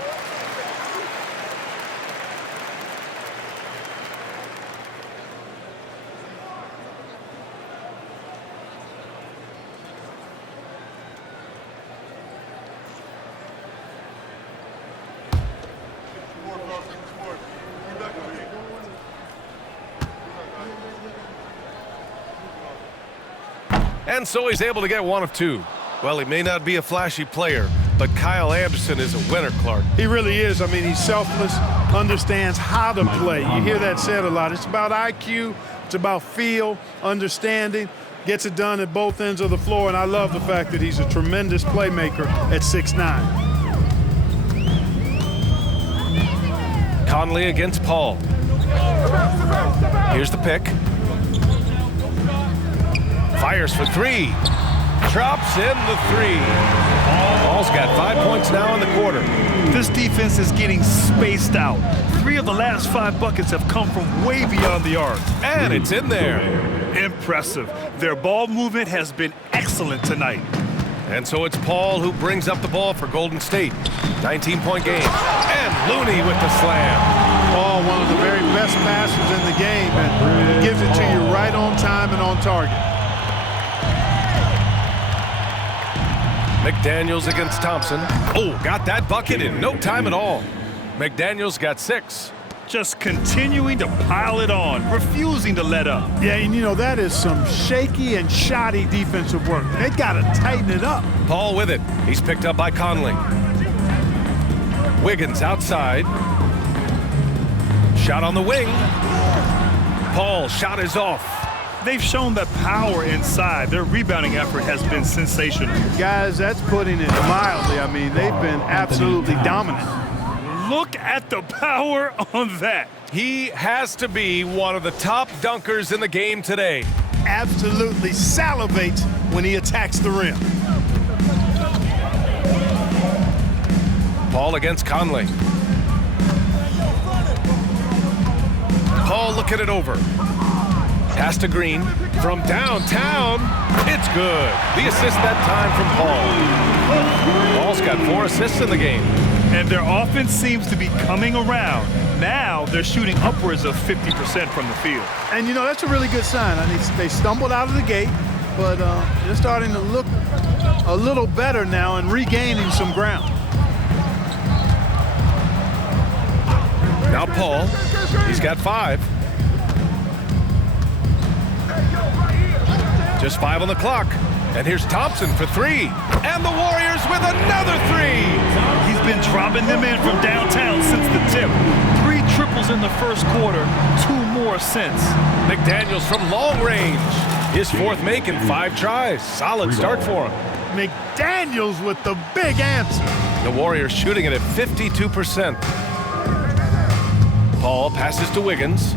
And so he's able to get 1 of 2. Well, he may not be a flashy player, but Kyle Anderson is a winner, Clark. He really is. I mean, he's selfless, understands how to play. You hear that said a lot. It's about IQ. It's about feel, understanding. Gets it done at both ends of the floor, and I love the fact that he's a tremendous playmaker at 6'9". Conley against Paul. Here's the pick. Fires for 3. Drops in the 3. Paul's got 5 points now in the quarter. This defense is getting spaced out. 3 of the last 5 buckets have come from way beyond the arc. And it's in there. Impressive. Their ball movement has been excellent tonight. And so it's Paul who brings up the ball for Golden State. 19-point game. And Looney with the slam. Paul, one of the very best passers in the game, and gives it to you right on time and on target. McDaniels against Thompson. Oh, got that bucket in no time at all. McDaniels got 6. Just continuing to pile it on, refusing to let up. Yeah, and you know, that is some shaky and shoddy defensive work. They got to tighten it up. Paul with it. He's picked up by Conley. Wiggins outside. Shot on the wing. Paul, shot is off. They've shown that power inside. Their rebounding effort has been sensational. Guys, that's putting it mildly. I mean, they've been absolutely dominant. Look at the power on that. He has to be one of the top dunkers in the game today. Absolutely salivates when he attacks the rim. Paul against Conley. Paul looking it over. Pass to Green from downtown. It's good. The assist that time from Paul. Paul's got 4 assists in the game. And their offense seems to be coming around. Now they're shooting upwards of 50% from the field. And, you know, that's a really good sign. I mean, they stumbled out of the gate, but they're starting to look a little better now and regaining some ground. Now Paul, he's got 5. Just 5 on the clock. And here's Thompson for 3. And the Warriors with another 3. He's been dropping them in from downtown since the tip. 3 triples in the first quarter, 2 more since. McDaniels from long range. His 4th make in 5 tries. Solid start for him. McDaniels with the big answer. The Warriors shooting it at 52%. Paul passes to Wiggins.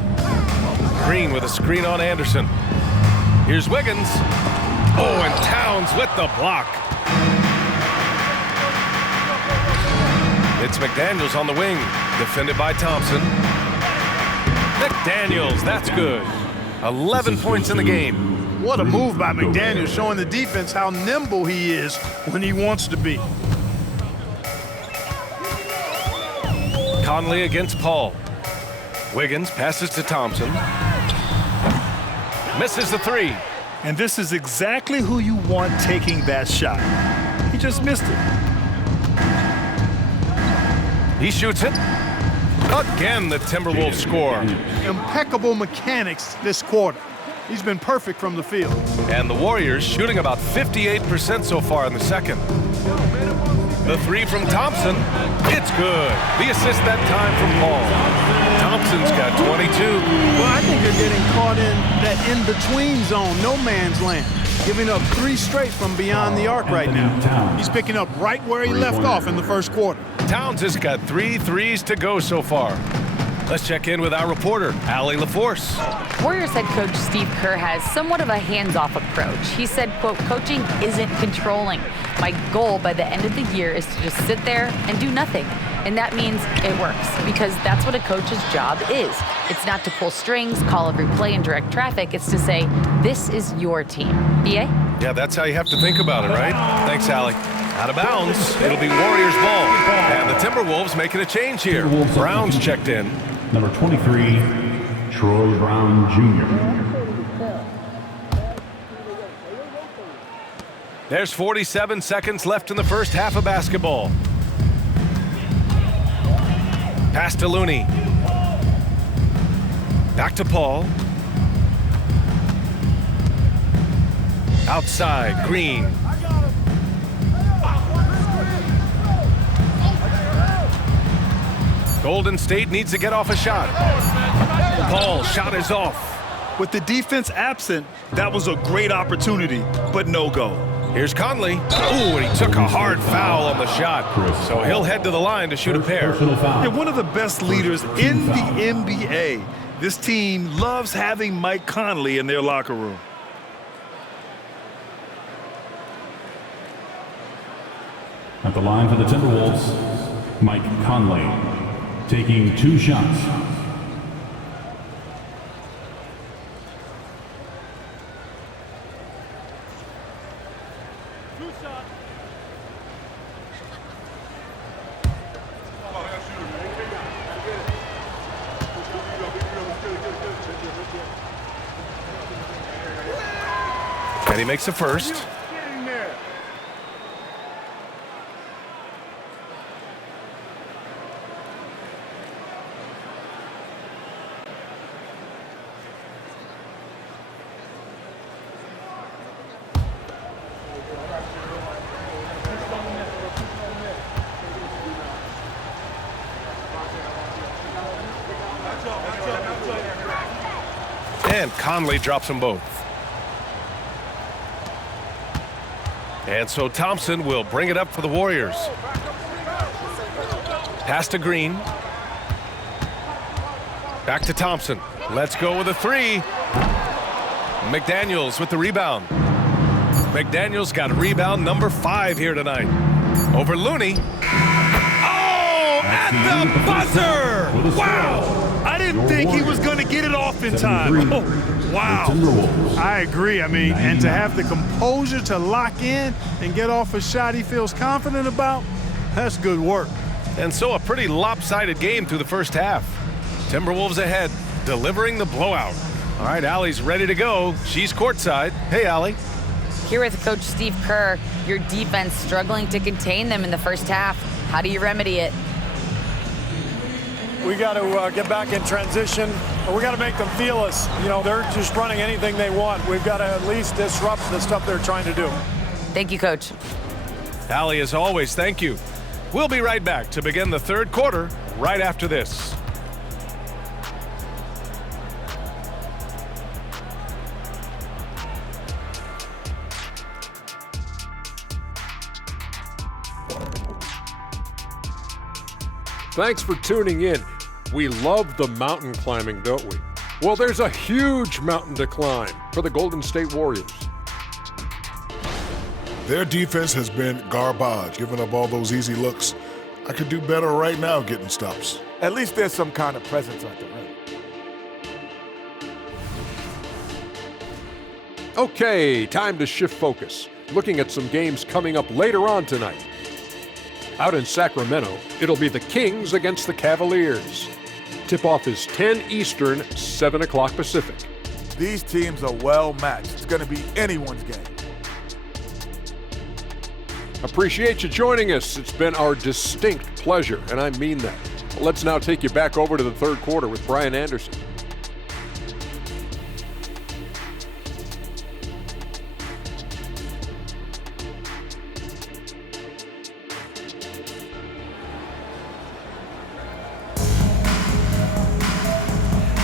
Green with a screen on Anderson. Here's Wiggins. Oh, and Towns with the block. It's McDaniels on the wing, defended by Thompson. McDaniels, that's good. 11 points in the game. What a move by McDaniels, showing the defense how nimble he is when he wants to be. Conley against Paul. Wiggins passes to Thompson. Misses the 3. And this is exactly who you want taking that shot. He just missed it. He shoots it. Again, the Timberwolves score. Impeccable mechanics this quarter. He's been perfect from the field. And the Warriors shooting about 58% so far in the second. The 3 from Thompson. It's good. The assist that time from Paul. Thompson's got 22. Well, I think they're getting caught in that in-between zone, no man's land, giving up 3 straight from beyond the arc right now. He's picking up right where he left off in the first quarter. Towns has got 3 threes to go so far. Let's check in with our reporter, Allie LaForce. Warriors head coach Steve Kerr has somewhat of a hands-off approach. He said, quote, coaching isn't controlling. My goal by the end of the year is to just sit there and do nothing. And that means it works, because that's what a coach's job is. It's not to pull strings, call every play, and direct traffic. It's to say, this is your team. B.A.? Yeah, that's how you have to think about it, right? Thanks, Allie. Out of bounds, it'll be Warriors ball. And the Timberwolves making a change here. Brown's checked in. Number 23, Troy Brown Jr. There's 47 seconds left in the first half of basketball. Pass to Looney. Back to Paul. Outside, Green. Golden State needs to get off a shot. Paul, shot is off. With the defense absent, that was a great opportunity, but no go. Here's Conley. Ooh, and he took a hard foul on the shot. So he'll head to the line to shoot a pair. Yeah, one of the best leaders in the NBA. This team loves having Mike Conley in their locker room. At the line for the Timberwolves, Mike Conley, taking 2 shots. And he makes the first. And Conley drops them both. And so Thompson will bring it up for the Warriors. Pass to Green. Back to Thompson. Let's go with a three. McDaniels with the rebound. McDaniels got rebound number 5 here tonight. Over Looney. Oh, at the buzzer! Wow! I didn't think he was going to get it off in time. Oh, wow. I agree. I mean, and to have the composure to lock in and get off a shot he feels confident about, that's good work. And so a pretty lopsided game through the first half. Timberwolves ahead, delivering the blowout. All right, Allie's ready to go. She's courtside. Hey, Allie. Here with Coach Steve Kerr, your defense struggling to contain them in the first half. How do you remedy it? We got to get back in transition. We got to make them feel us. You know, they're just running anything they want. We've got to at least disrupt the stuff they're trying to do. Thank you, Coach. Allie, as always, thank you. We'll be right back to begin the third quarter right after this. Thanks for tuning in. We love the mountain climbing, don't we? Well, there's a huge mountain to climb for the Golden State Warriors. Their defense has been garbage, giving up all those easy looks. I could do better right now getting stops. At least there's some kind of presence at the rim. Okay, time to shift focus. Looking at some games coming up later on tonight. Out in Sacramento, it'll be the Kings against the Cavaliers. Tip-off is 10 Eastern, 7 o'clock Pacific. These teams are well matched. It's going to be anyone's game. Appreciate you joining us. It's been our distinct pleasure, and I mean that. Let's now take you back over to the third quarter with Bryant Anderson.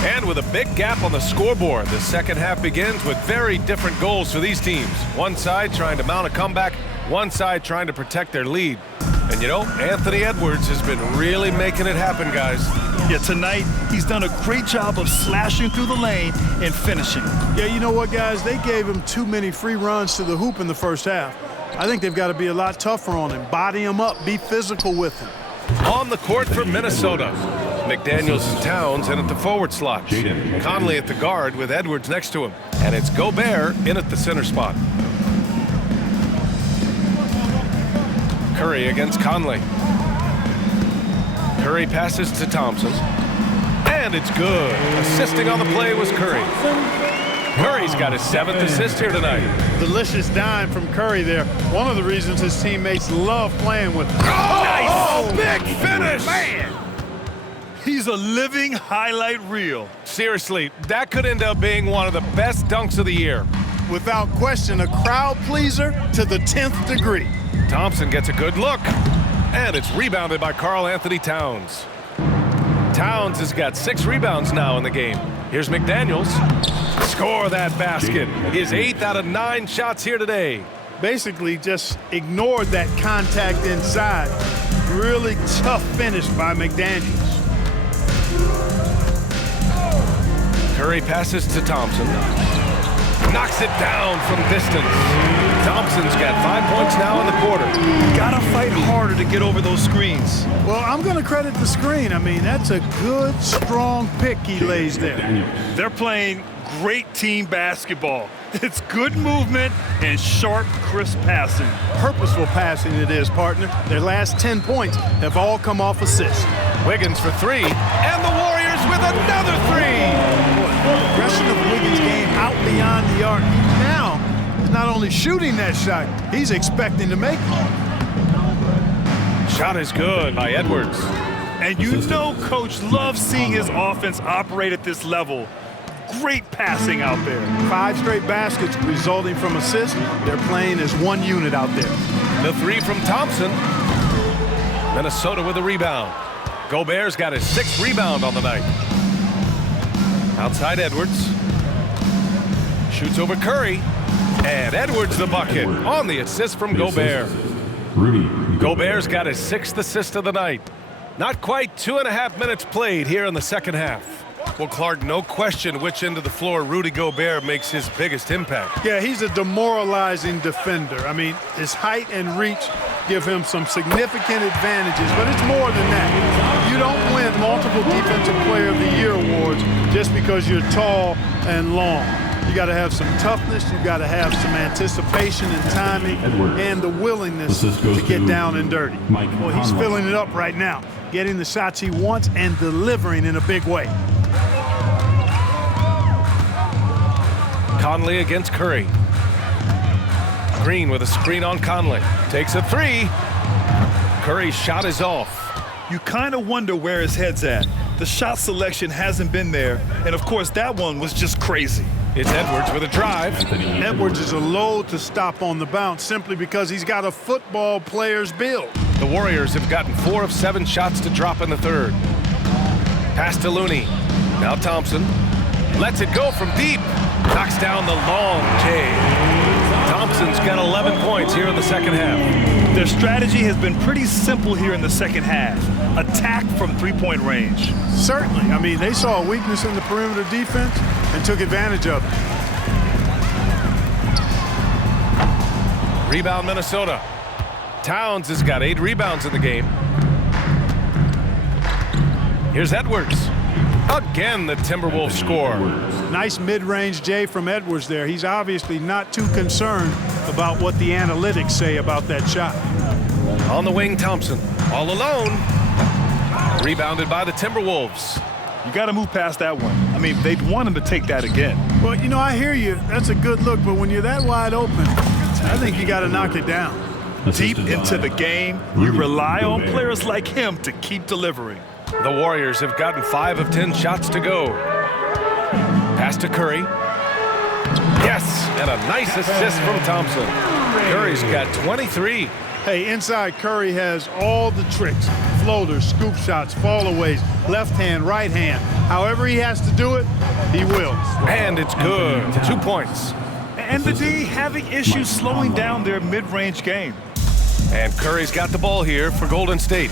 And with a big gap on the scoreboard, the second half begins with very different goals for these teams. One side trying to mount a comeback, one side trying to protect their lead. And you know, Anthony Edwards has been really making it happen, guys. Yeah, tonight he's done a great job of slashing through the lane and finishing. Yeah, you know what, guys? They gave him too many free runs to the hoop in the first half. I think they've got to be a lot tougher on him. Body him up, be physical with him. On the court for Minnesota, McDaniels and Towns in at the forward slot. Conley at the guard with Edwards next to him. And it's Gobert in at the center spot. Curry against Conley. Curry passes to Thompson. And it's good. Assisting on the play was Curry. Curry's got his 7th assist here tonight. Delicious dime from Curry there. One of the reasons his teammates love playing with him. Oh, nice! Big finish! Man! He's a living highlight reel. Seriously, that could end up being one of the best dunks of the year. Without question, a crowd pleaser to the 10th degree. Thompson gets a good look. And it's rebounded by Karl Anthony Towns. Towns has got 6 rebounds now in the game. Here's McDaniels. Score that basket. His 8th out of 9 shots here today. Basically just ignored that contact inside. Really tough finish by McDaniels. Curry passes to Thompson. Knocks it down from distance. Thompson's got 5 points now in the quarter. Gotta fight harder to get over those screens. Well, I'm going to credit the screen. I mean, that's a good, strong pick he lays there. They're playing great team basketball. It's good movement and sharp, crisp passing. Purposeful passing it is, partner. Their last 10 points have all come off assists. Wiggins for 3, and the Warriors with another 3. The progression of Wiggins' game out beyond the arc. Now He's not only shooting that shot, he's expecting to make it. Shot is good by Edwards. And you know Coach loves seeing his offense operate at this level. Great passing out there. 5 straight baskets resulting from assists. They're playing as one unit out there. The 3 from Thompson. Minnesota with a rebound. Gobert's got his 6th rebound on the night. Outside Edwards. Shoots over Curry. And Edwards the bucket on the assist from Gobert. Gobert's got his 6th assist of the night. Not quite 2.5 minutes played here in the second half. Well, Clark, no question which end of the floor Rudy Gobert makes his biggest impact. Yeah, he's a demoralizing defender. I mean, his height and reach give him some significant advantages, but it's more than that. You don't win multiple Defensive Player of the Year awards just because you're tall and long. You got to have some toughness, you got to have some anticipation and timing, and the willingness to get down and dirty. Well, he's filling it up right now, getting the shots he wants and delivering in a big way. Conley against Curry. Green with a screen on Conley. Takes a 3. Curry's shot is off. You kind of wonder where his head's at. The shot selection hasn't been there, and of course that one was just crazy. It's Edwards with a drive. Edwards is a load to stop on the bounce simply because he's got a football player's build. The Warriors have gotten 4 of 7 shots to drop in the third. Pass to Looney. Now Thompson lets it go from deep. Knocks down the long J. Thompson's got 11 points here in the second half. Their strategy has been pretty simple here in the second half. Attack from 3-point range. Certainly. I mean, they saw a weakness in the perimeter defense and took advantage of it. Rebound Minnesota. Towns has got 8 rebounds in the game. Here's Edwards. Again, the Timberwolves score. Nice mid-range J from Edwards there. He's obviously not too concerned about what the analytics say about that shot. On the wing, Thompson. All alone. Rebounded by the Timberwolves. You got to move past that one. I mean, they'd want him to take that again. Well, you know, I hear you. That's a good look, but when you're that wide open, I think you got to knock it down. Deep into the game, you rely on players like him to keep delivering. The Warriors have gotten 5 of 10 shots to go. Pass to Curry. Yes, and a nice assist from Thompson. Curry's got 23. Hey, inside Curry has all the tricks. Floaters, scoop shots, fallaways, left hand, right hand. However he has to do it, he will. And it's good. 2 points. And the D having issues slowing down their mid-range game. And Curry's got the ball here for Golden State.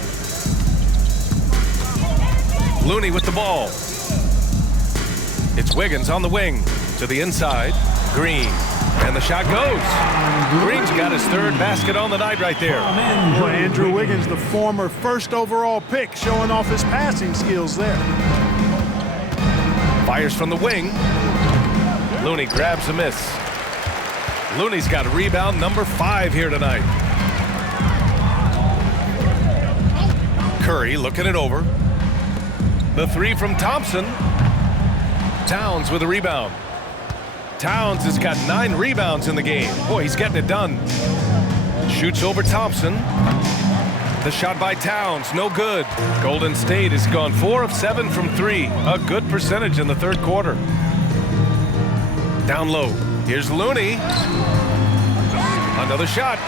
Looney with the ball. It's Wiggins on the wing to the inside. Green. And the shot goes. Green's got his 3rd basket on the night right there. Boy, Andrew Wiggins, the former 1st overall pick, showing off his passing skills there. Fires from the wing. Looney grabs a miss. Looney's got rebound number 5 here tonight. Curry looking it over. The 3 from Thompson. Towns with a rebound. Towns has got 9 rebounds in the game. Boy, he's getting it done. Shoots over Thompson. The shot by Towns, no good. Golden State has gone 4 of 7 from 3. A good percentage in the 3rd quarter. Down low. Here's Looney. Another shot.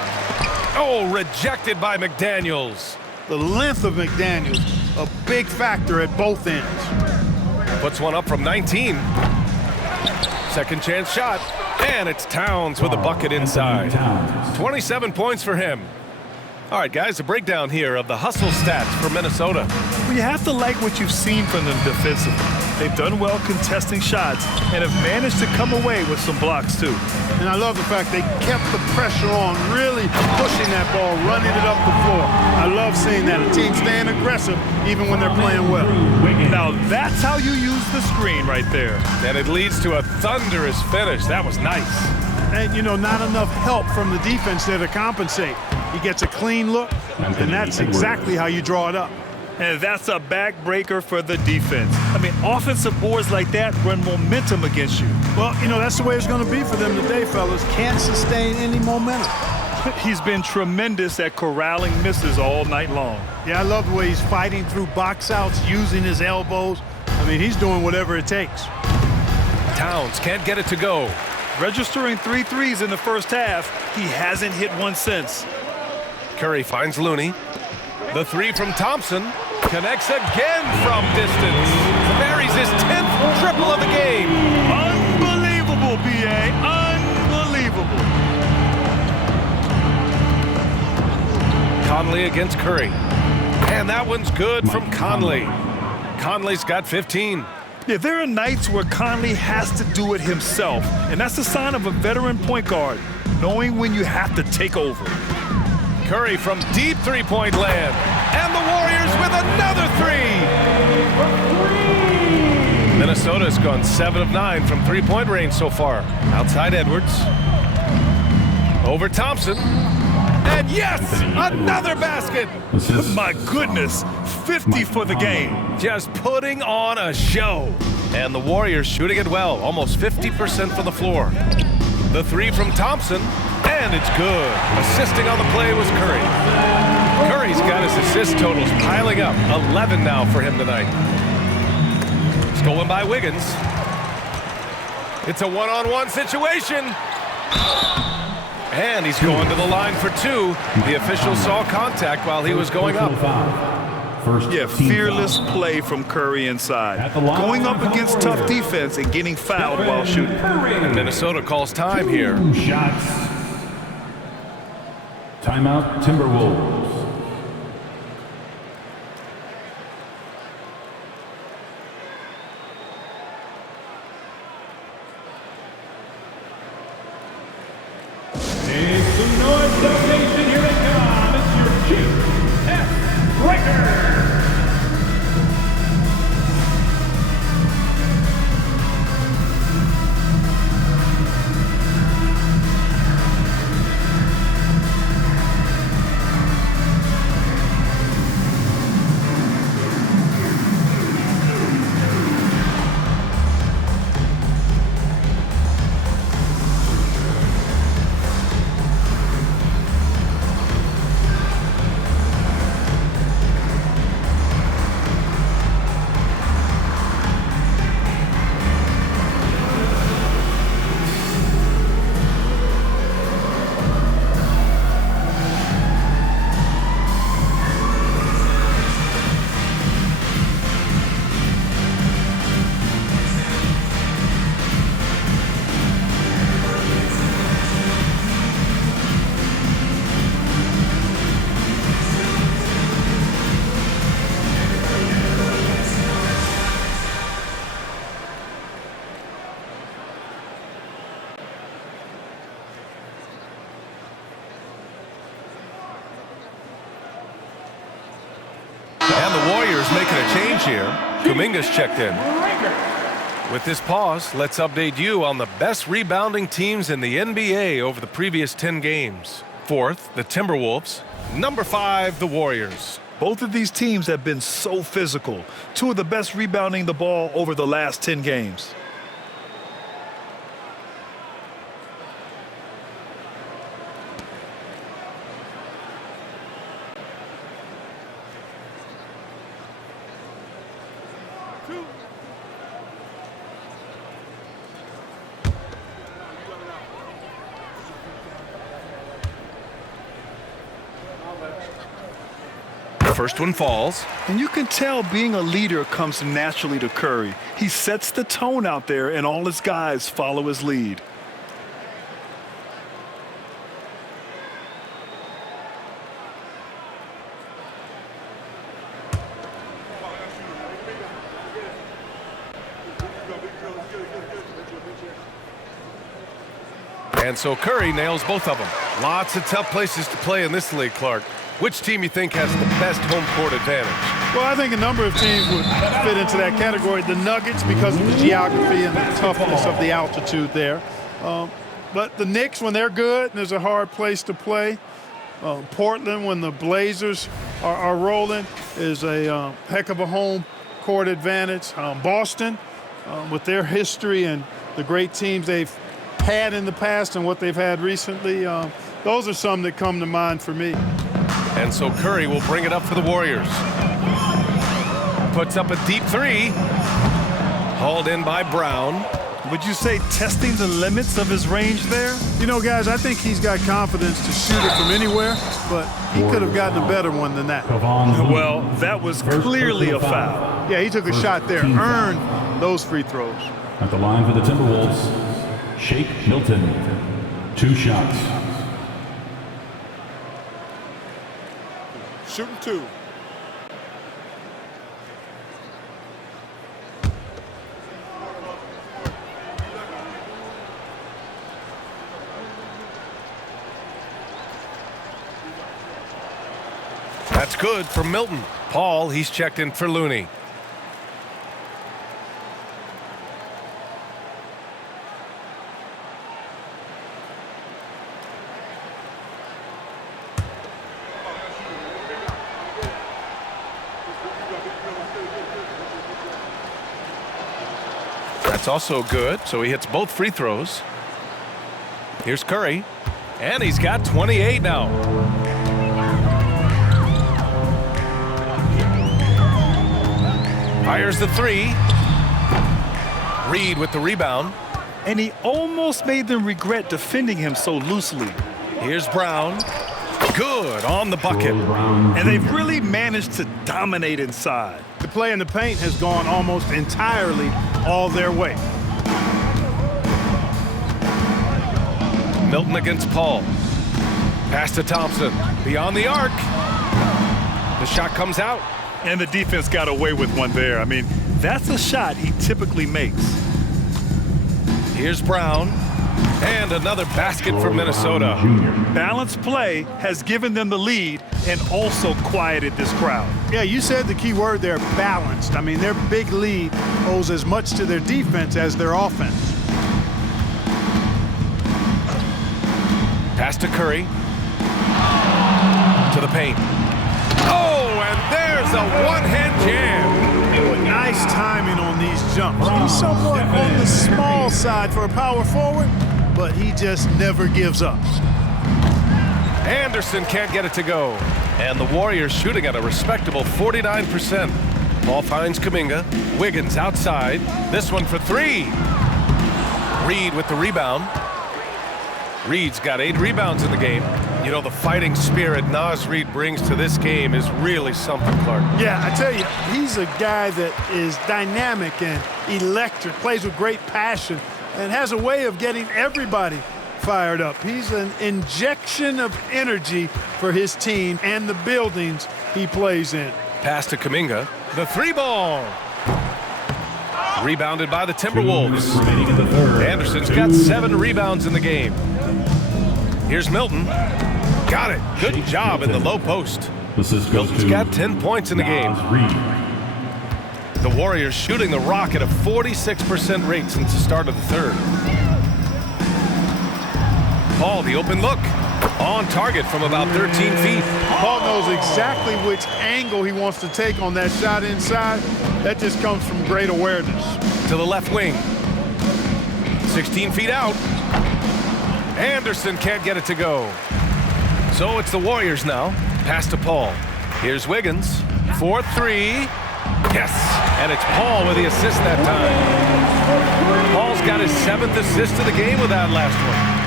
Oh, rejected by McDaniels. The length of McDaniels, a big factor at both ends. Puts one up from 19. Second chance shot. And it's Towns with a bucket inside. 27 points for him. All right, guys, a breakdown here of the hustle stats for Minnesota. Well, you have to like what you've seen from them defensively. They've done well contesting shots and have managed to come away with some blocks, too. And I love the fact they kept the pressure on, really pushing that ball, running it up the floor. I love seeing that. A team staying aggressive even when they're playing well. Now, that's how you use the screen right there. And it leads to a thunderous finish. That was nice. And, you know, not enough help from the defense there to compensate. He gets a clean look, and that's exactly how you draw it up. And that's a backbreaker for the defense. I mean, offensive boards like that run momentum against you. Well, you know, that's the way it's going to be for them today, fellas. Can't sustain any momentum. He's been tremendous at corralling misses all night long. Yeah, I love the way he's fighting through box outs, using his elbows. I mean, he's doing whatever it takes. Towns can't get it to go. Registering 3 threes in the first half, he hasn't hit one since. Curry finds Looney. The three from Thompson connects again from distance. Buries his 10th triple of the game. Unbelievable, B.A. Unbelievable. Conley against Curry. And that one's good from Conley. Conley's got 15. Yeah, there are nights where Conley has to do it himself, and that's a sign of a veteran point guard, knowing when you have to take over. Curry from deep three-point land. And the Warriors with another three. Minnesota's gone 7 of 9 from three-point range so far. Outside Edwards. Over Thompson. And yes, another basket. My goodness, 50 for the game. Just putting on a show. And the Warriors shooting it well, almost 50% from the floor. The three from Thompson. And it's good. Assisting on the play was Curry. Curry's got his assist totals piling up. 11 now for him tonight. Stolen by Wiggins. It's a one-on-one situation. And he's going to the line for 2. The official saw contact while he was going up. Yeah, fearless play from Curry inside. Going up against tough defense and getting fouled while shooting. And Minnesota calls time here. Shots. Timeout, Timberwolves. Make some noise, Dub Nation. Here they come. It's your Chief F. Breaker. And the Warriors making a change here. Kuminga's checked in. With this pause, let's update you on the best rebounding teams in the NBA over the previous 10 games. 4th, the Timberwolves. Number 5, the Warriors. Both of these teams have been so physical. 2 of the best rebounding the ball over the last 10 games. First one falls. And you can tell being a leader comes naturally to Curry. He sets the tone out there, and all his guys follow his lead. And so Curry nails both of them. Lots of tough places to play in this league, Clark. Which team you think has the best home court advantage? Well, I think a number of teams would fit into that category. The Nuggets, because of the geography and the toughness of the altitude there. But the Knicks, when they're good and there's a hard place to play, Portland, when the Blazers are rolling, is a heck of a home court advantage. Boston, with their history and the great teams they've had in the past and what they've had recently, those are some that come to mind for me. And so Curry will bring it up for the Warriors. Puts up a deep three. Hauled in by Brown. Would you say testing the limits of his range there? You know, guys, I think he's got confidence to shoot it from anywhere, but he could have gotten a better one than that. Well, that was clearly a foul. Yeah, he took a shot there, earned those free throws. At the line for the Timberwolves, Shake Milton. 2 shots. Shooting 2. That's good for Milton. Paul, he's checked in for Looney. That's also good, so he hits both free throws. Here's Curry, and he's got 28 now. Fires the 3. Reed with the rebound. And he almost made them regret defending him so loosely. Here's Brown. Good on the bucket. And they've really managed to dominate inside. The play in the paint has gone almost entirely all their way. Milton against Paul. Pass to Thompson. Beyond the arc. The shot comes out. And the defense got away with one there. I mean, that's a shot he typically makes. Here's Brown. And another basket for Minnesota. Balanced play has given them the lead and also quieted this crowd. Yeah, you said the key word there, balanced. I mean, their big lead owes as much to their defense as their offense. Pass to Curry. To the paint. Oh, and there's a one-hand jam. Nice timing on these jumps. He's somewhat on the small side for a power forward, but he just never gives up. Anderson can't get it to go. And the Warriors shooting at a respectable 49%. Ball finds Kuminga. Wiggins outside. This one for 3. Reed with the rebound. Reed's got 8 rebounds in the game. You know, the fighting spirit Naz Reid brings to this game is really something, Clark. Yeah, I tell you, he's a guy that is dynamic and electric, plays with great passion, and has a way of getting everybody fired up. He's an injection of energy for his team and the buildings he plays in. Pass to Kuminga. The 3-ball. Rebounded by the Timberwolves. Anderson's got 7 rebounds in the game. Here's Milton. Got it. Good job in the low post. Milton's got 10 points in the game. The Warriors shooting the rock at a 46% rate since the start of the third. Paul, the open look. On target from about 13 feet. Paul knows exactly which angle he wants to take on that shot inside. That just comes from great awareness. To the left wing. 16 feet out. Anderson can't get it to go. So it's the Warriors now. Pass to Paul. Here's Wiggins. 4-3. Yes. And it's Paul with the assist that time. Paul's got his 7th assist of the game with that last one.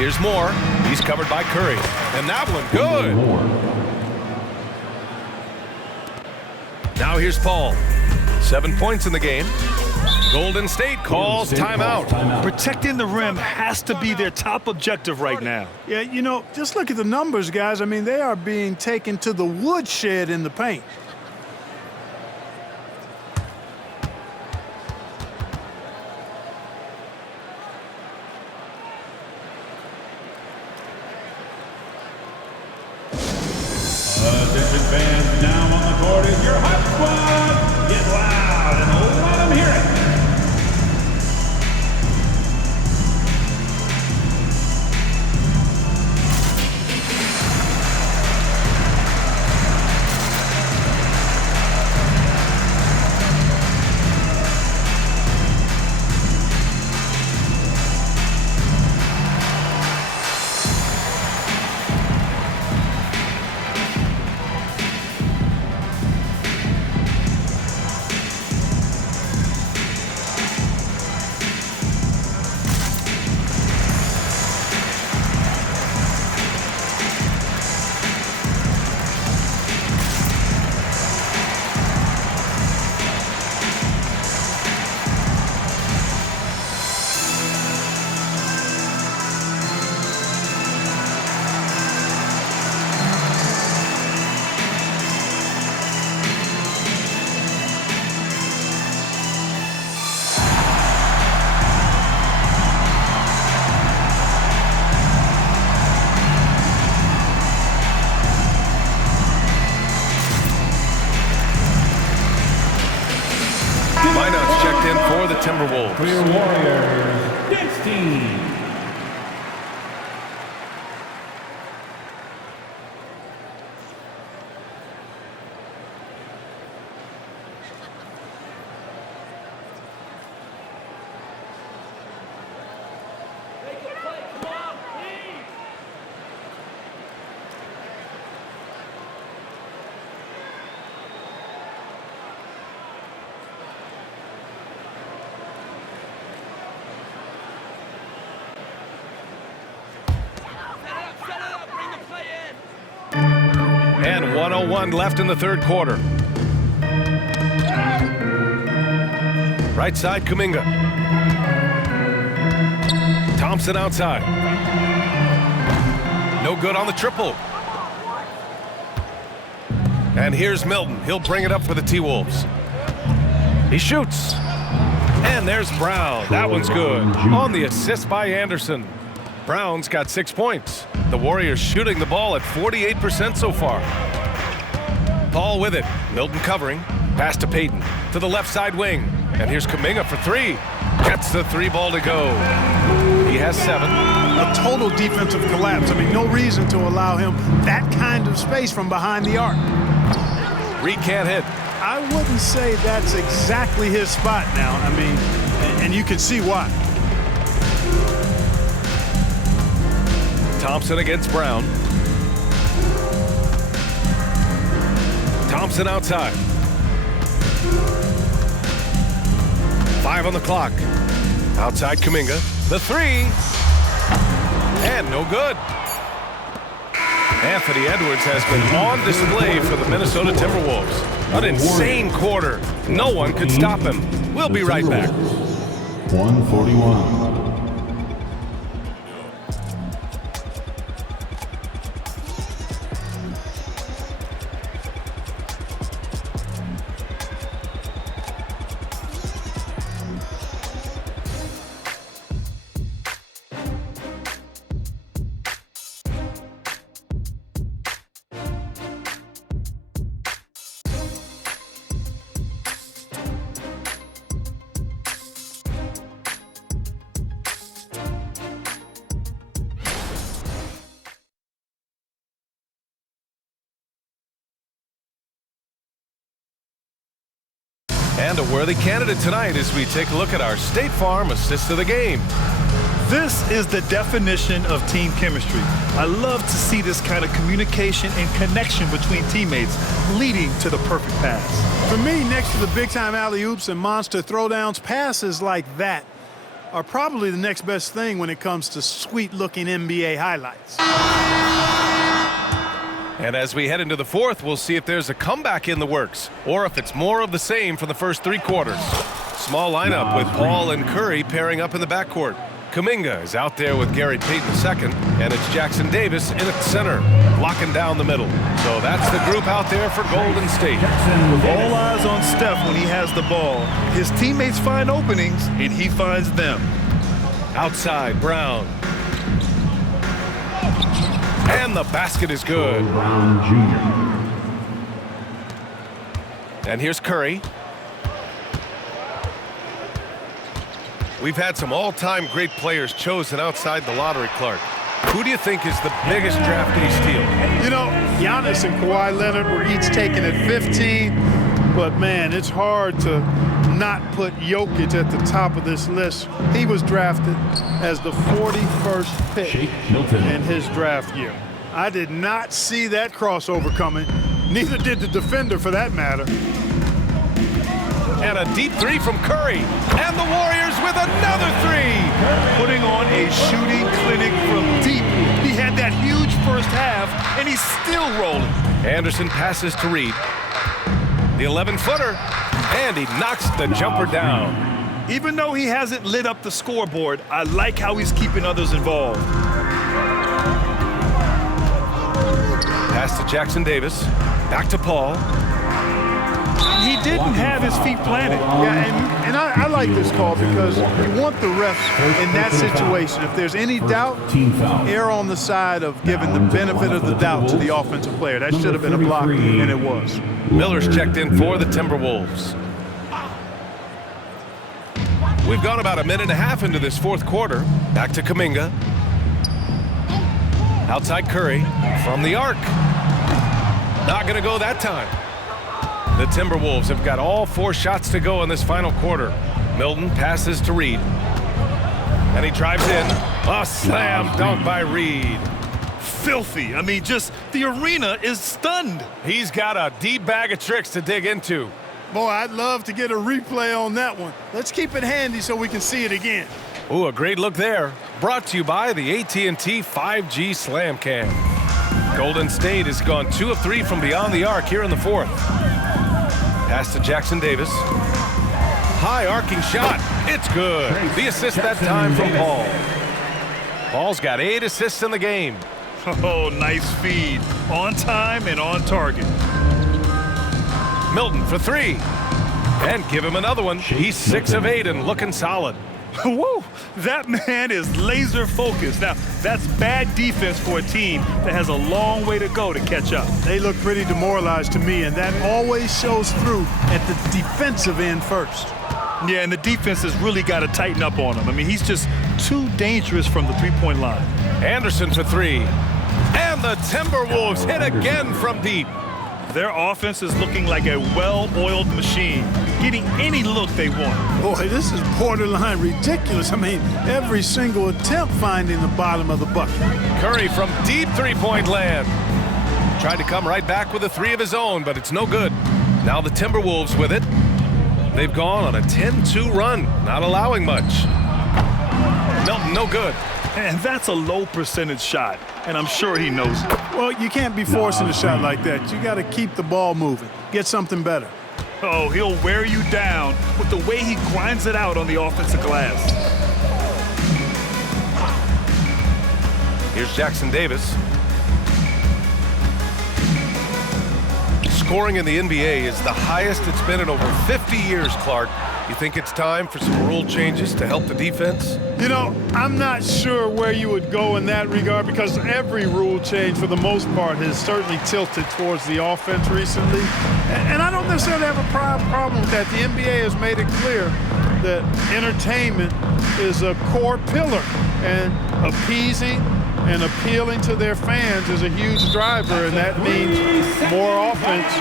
Here's Moore. He's covered by Curry. And that one, good. Now here's Paul. 7 points in the game. Golden State calls timeout. Protecting the rim has to be their top objective right now. Yeah, you know, just look at the numbers, guys. I mean, they are being taken to the woodshed in the paint. Attention fans, now on the court is your hot squad. Get loud and let them hear it. Timberwolves. For your Warriors, dance team. And 1:01 left in the third quarter. Right side, Kuminga. Thompson outside. No good on the triple. And here's Milton. He'll bring it up for the T-Wolves. He shoots. And there's Brown. That one's good. On the assist by Anderson. Brown's got 6 points. The Warriors shooting the ball at 48% so far. Paul with it. Milton covering. Pass to Payton. To the left side wing. And here's Kuminga for three. Gets the three ball to go. He has 7. A total defensive collapse. I mean, no reason to allow him that kind of space from behind the arc. Reed can't hit. I wouldn't say that's exactly his spot now. I mean, and you can see why. Thompson against Brown. Thompson outside. 5 on the clock. Outside Kuminga. The three. And no good. Anthony Edwards has been on display for the Minnesota Timberwolves. An insane quarter. No one could stop him. We'll be right back. 141. And a worthy candidate tonight as we take a look at our State Farm assist of the game. This is the definition of team chemistry. I love to see this kind of communication and connection between teammates leading to the perfect pass. For me, next to the big-time alley-oops and monster throwdowns, passes like that are probably the next best thing when it comes to sweet-looking NBA highlights. And as we head into the fourth, we'll see if there's a comeback in the works or if it's more of the same for the first 3 quarters. Small lineup with Paul and Curry pairing up in the backcourt. Kuminga is out there with Gary Payton second, and it's Jackson Davis in at center, locking down the middle. So that's the group out there for Golden State. With all eyes on Steph when he has the ball, his teammates find openings, and he finds them. Outside, Brown. And the basket is good. Brown Jr. And here's Curry. We've had some all-time great players chosen outside the lottery, Clark. Who do you think is the biggest draftee steal? You know, Giannis and Kawhi Leonard were each taken at 15, but man, it's hard to not put Jokic at the top of this list. He was drafted as the 41st pick in his draft year. I did not see that crossover coming. Neither did the defender, for that matter. And a deep three from Curry. And the Warriors with another three. Putting on a shooting clinic from deep. He had that huge first half, and he's still rolling. Anderson passes to Reed. The 11-footer. And he knocks the jumper down. Even though he hasn't lit up the scoreboard, I like how he's keeping others involved. Pass to Jackson Davis. Back to Paul. He didn't have his feet planted. Yeah, and I like this call because you want the refs in that situation. If there's any doubt, err on the side of giving the benefit of the doubt to the offensive player. That should have been a block, and it was. Miller's checked in for the Timberwolves. We've gone about a minute and a half into this fourth quarter. Back to Kuminga. Outside Curry from the arc. Not going to go that time. The Timberwolves have got all 4 shots to go in this final quarter. Milton passes to Reed. And he drives in. A slam dunk by Reed. Filthy. I mean, just the arena is stunned. He's got a deep bag of tricks to dig into. Boy, I'd love to get a replay on that one. Let's keep it handy so we can see it again. Ooh, a great look there. Brought to you by the AT&T 5G Slam Cam. Golden State has gone 2 of 3 from beyond the arc here in the fourth. Pass to Jackson Davis. High arcing shot. It's good. The assist that time from Paul. Paul's got 8 assists in the game. Oh, nice feed. On time and on target. Milton for 3. And give him another one. He's 6 of 8 and looking solid. Woo! That man is laser focused. Now, that's bad defense for a team that has a long way to go to catch up. They look pretty demoralized to me, and that always shows through at the defensive end first. Yeah, and the defense has really got to tighten up on him. I mean, he's just too dangerous from the three-point line. Anderson for 3. And the Timberwolves hit again from deep. Their offense is looking like a well-oiled machine, getting any look they want. Boy, this is borderline ridiculous. I mean, every single attempt finding the bottom of the bucket. Curry from deep three-point land. Tried to come right back with a 3 of his own, but it's no good. Now the Timberwolves with it. They've gone on a 10-2 run, not allowing much. Milton, no good. And that's a low percentage shot, and I'm sure he knows it. Well, you can't be forcing a shot like that. You got to keep the ball moving. Get something better. Oh, he'll wear you down with the way he grinds it out on the offensive glass. Here's Jackson Davis. Scoring in the NBA is the highest it's been in over 50 years, Clark. You think it's time for some rule changes to help the defense? You know, I'm not sure where you would go in that regard because every rule change, for the most part, has certainly tilted towards the offense recently. And I don't necessarily have a problem with that. The NBA has made it clear that entertainment is a core pillar, and appeasing and appealing to their fans is a huge driver, and that means more offense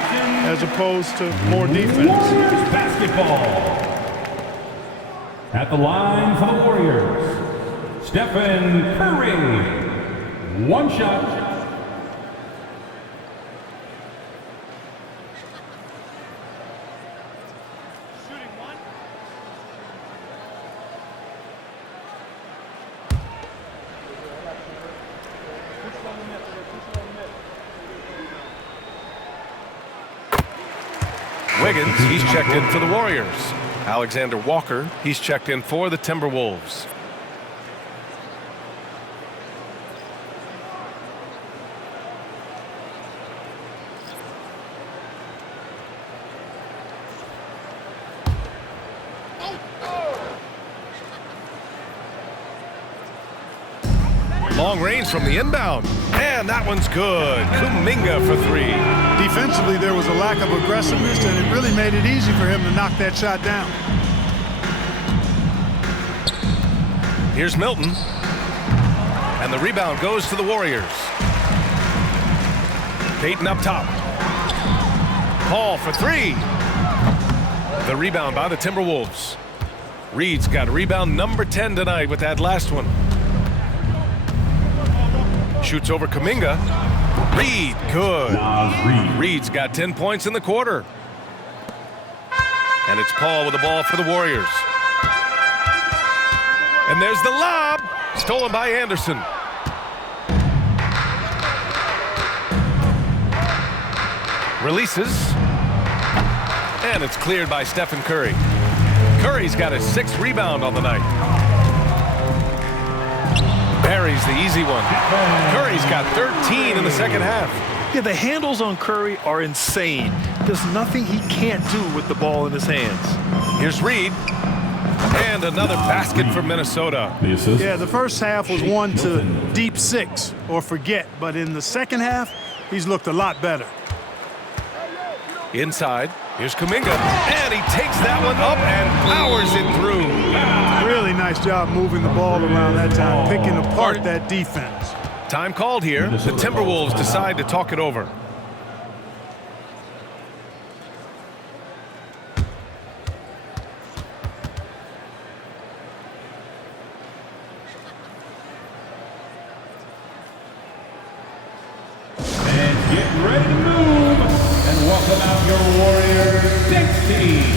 as opposed to more defense. Warriors basketball. At the line for the Warriors, Stephen Curry. 1 shot. Wiggins, he's checked in for the Warriors. Alexander Walker, he's checked in for the Timberwolves. Long range from the inbound. And that one's good. Kuminga for 3. Defensively, there was a lack of aggressiveness, and it really made it easy for him to knock that shot down. Here's Milton. And the rebound goes to the Warriors. Payton up top. Paul for 3. The rebound by the Timberwolves. Reed's got rebound number 10 tonight with that last one. Shoots over Kuminga. Reed, good. Reed's got 10 points in the quarter. And it's Paul with the ball for the Warriors. And there's the lob. Stolen by Anderson. Releases. And it's cleared by Stephen Curry. Curry's got his 6th rebound on the night. Barry's the easy one. Curry's got 13 in the second half. Yeah, the handles on Curry are insane. There's nothing he can't do with the ball in his hands. Here's Reed. And another basket for Minnesota. Yeah, the first half was one to deep 6 or forget. But in the second half, he's looked a lot better. Inside, here's Kuminga, and he takes that one up and powers it through. Really nice job moving the ball around that time, picking apart that defense. Time called here. The Timberwolves decide to talk it over. Get ready to move and welcome out your Warriors 16.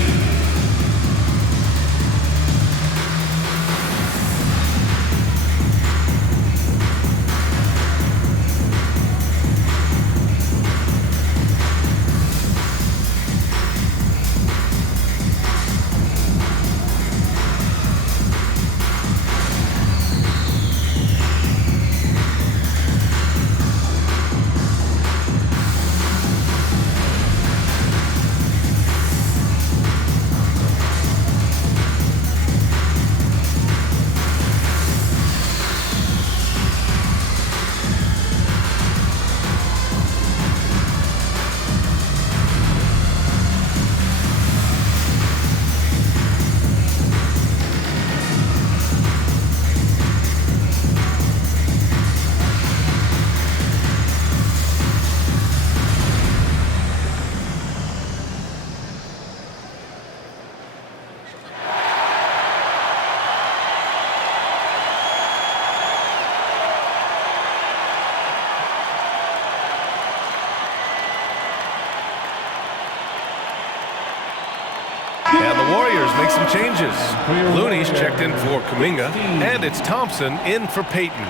And the Warriors make some changes. Looney's checked in for Kuminga, and it's Thompson in for Payton.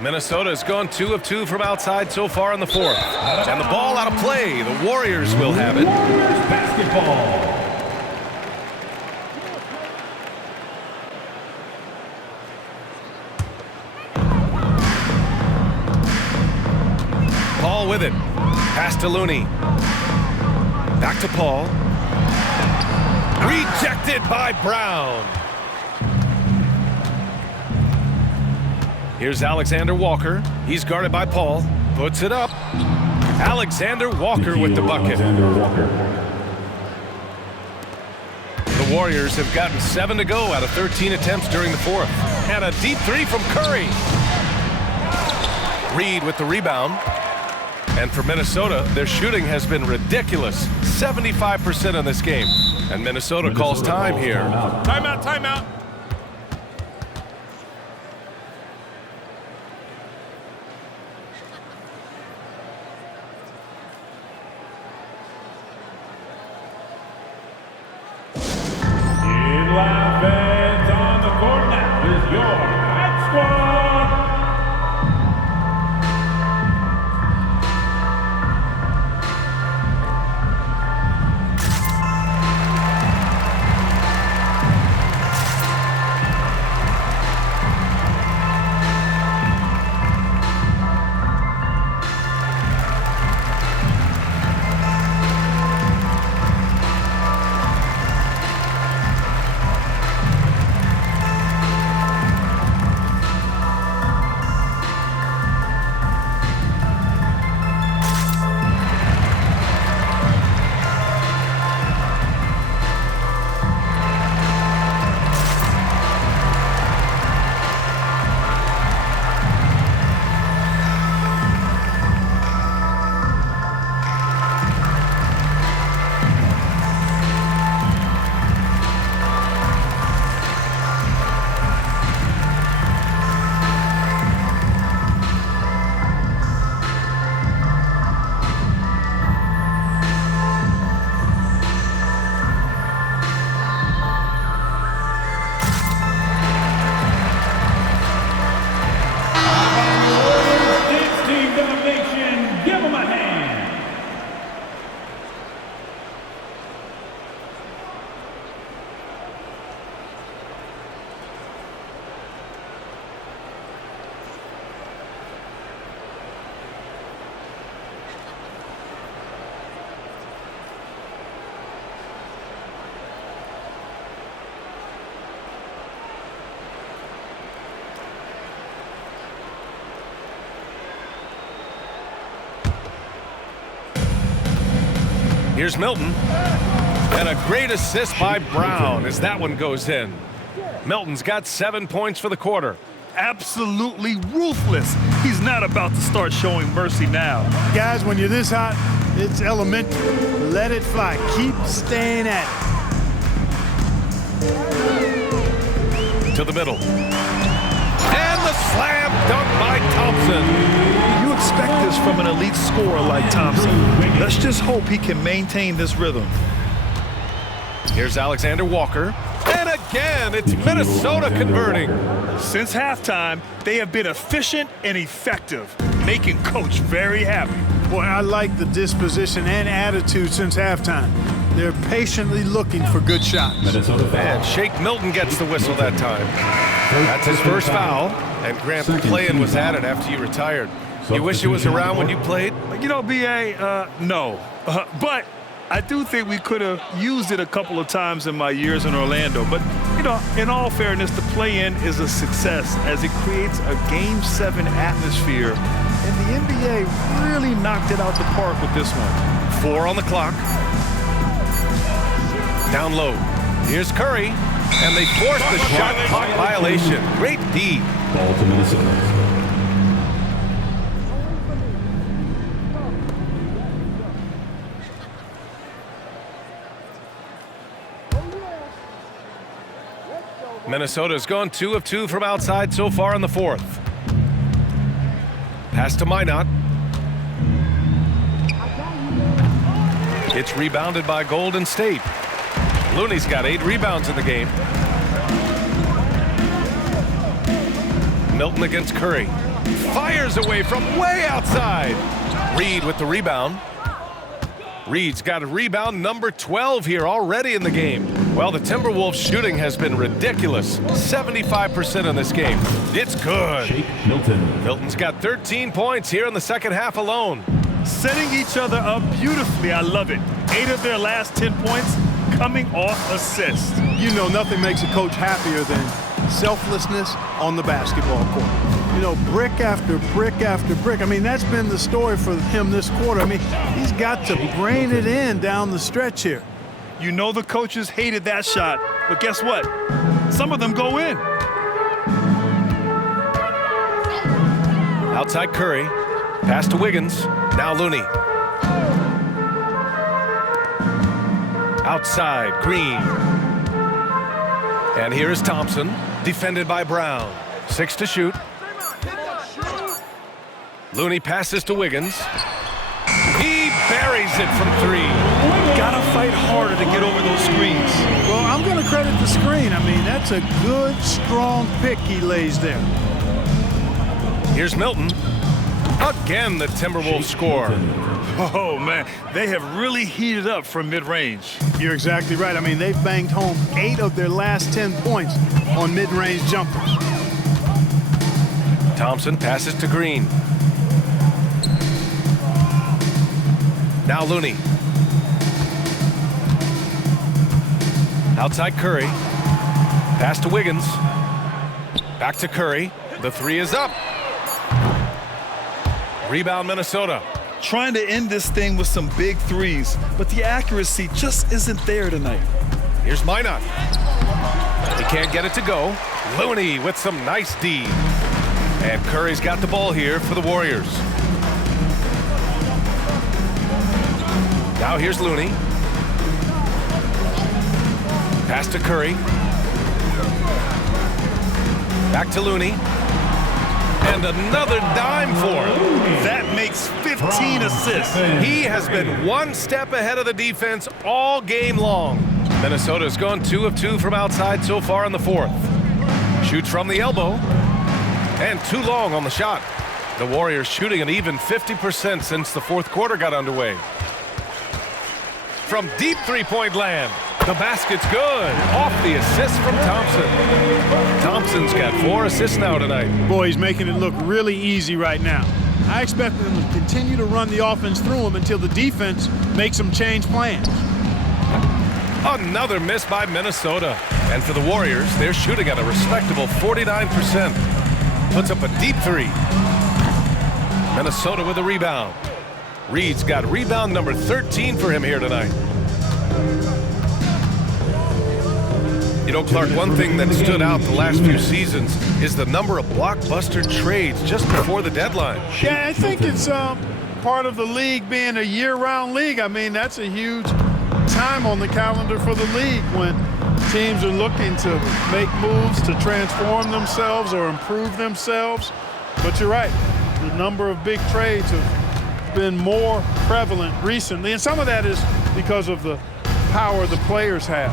Minnesota has gone 2 of 2 from outside so far in the fourth. And the ball out of play. The Warriors will have it. Warriors basketball. Paul with it. Pass to Looney. Back to Paul. Rejected by Brown. Here's Alexander Walker. He's guarded by Paul. Puts it up. Alexander Walker with the bucket. The Warriors have gotten 7 to go out of 13 attempts during the fourth. And a deep three from Curry. Reed with the rebound. And for Minnesota, their shooting has been ridiculous. 75% in this game. And Minnesota calls time here. Timeout, timeout. Fans on the court now is your Hype Squad. Here's Milton. And a great assist by Brown as that one goes in. Milton's got 7 points for the quarter. Absolutely ruthless. He's not about to start showing mercy now. Guys, when you're this hot, it's elementary. Let it fly. Keep staying at it. To the middle. And the slam dunk by Thompson. You expect this from an elite scorer like Thompson. Let's just hope he can maintain this rhythm. Here's Alexander Walker. And again, it's Minnesota converting. Since halftime, they have been efficient and effective, making Coach very happy. Boy, I like the disposition and attitude since halftime. They're patiently looking for good shots. And Shake Milton gets the whistle that time. That's his first foul. And Grant McClain was at it after you retired. You wish he was around when you played? You know, B.A., no. But I do think we could have used it a couple of times in my years in Orlando. But, you know, in all fairness, the play-in is a success as it creates a Game 7 atmosphere. And the NBA really knocked it out the park with this one. 4 on the clock. Down low. Here's Curry. And they force the shot clock violation. Great D. Ball to Minnesota. Minnesota's gone 2 of 2 from outside so far in the fourth. Pass to Minot. It's rebounded by Golden State. Looney's got 8 rebounds in the game. Milton against Curry. Fires away from way outside. Reed with the rebound. Reed's got a rebound number 12 here already in the game. Well, the Timberwolves shooting has been ridiculous. 75% in this game. It's good. Shake Milton. Milton's got 13 points here in the second half alone. Setting each other up beautifully. I love it. 8 of their last 10 points coming off assists. You know, nothing makes a coach happier than selflessness on the basketball court. You know, brick after brick after brick. I mean, that's been the story for him this quarter. I mean, he's got to brain it in down the stretch here. You know the coaches hated that shot, but guess what? Some of them go in. Outside Curry. Pass to Wiggins. Now Looney. Outside Green. And here is Thompson, defended by Brown. 6 to shoot. Looney passes to Wiggins. He buries it from 3. Gotta fight harder to get over those screens. Well, I'm going to credit the screen. I mean, that's a good, strong pick he lays there. Here's Milton. Again, the Timberwolves score. Oh, man, they have really heated up from mid-range. You're exactly right. I mean, they've banged home 8 of their last 10 points on mid-range jumpers. Thompson passes to Green. Now Looney. Outside Curry. Pass to Wiggins. Back to Curry. The 3 is up. Rebound Minnesota. Trying to end this thing with some big threes, but the accuracy just isn't there tonight. Here's Minot. He can't get it to go. Looney with some nice D. And Curry's got the ball here for the Warriors. Now here's Looney. Pass to Curry. Back to Looney. And another dime for him. That makes 15 assists. He has been one step ahead of the defense all game long. Minnesota's gone 2 of 2 from outside so far in the fourth. Shoots from the elbow. And too long on the shot. The Warriors shooting an even 50% since the fourth quarter got underway. From deep three-point land. The basket's good. Off the assist from Thompson. Thompson's got 4 assists now tonight. Boy, he's making it look really easy right now. I expect them to continue to run the offense through him until the defense makes them change plans. Another miss by Minnesota. And for the Warriors, they're shooting at a respectable 49%. Puts up a deep 3. Minnesota with a rebound. Reed's got rebound number 13 for him here tonight. You know, Clark, one thing that stood out the last few seasons is the number of blockbuster trades just before the deadline. Yeah, I think it's part of the league being a year-round league. I mean, that's a huge time on the calendar for the league when teams are looking to make moves to transform themselves or improve themselves. But you're right, the number of big trades have been more prevalent recently, and some of that is because of the power the players have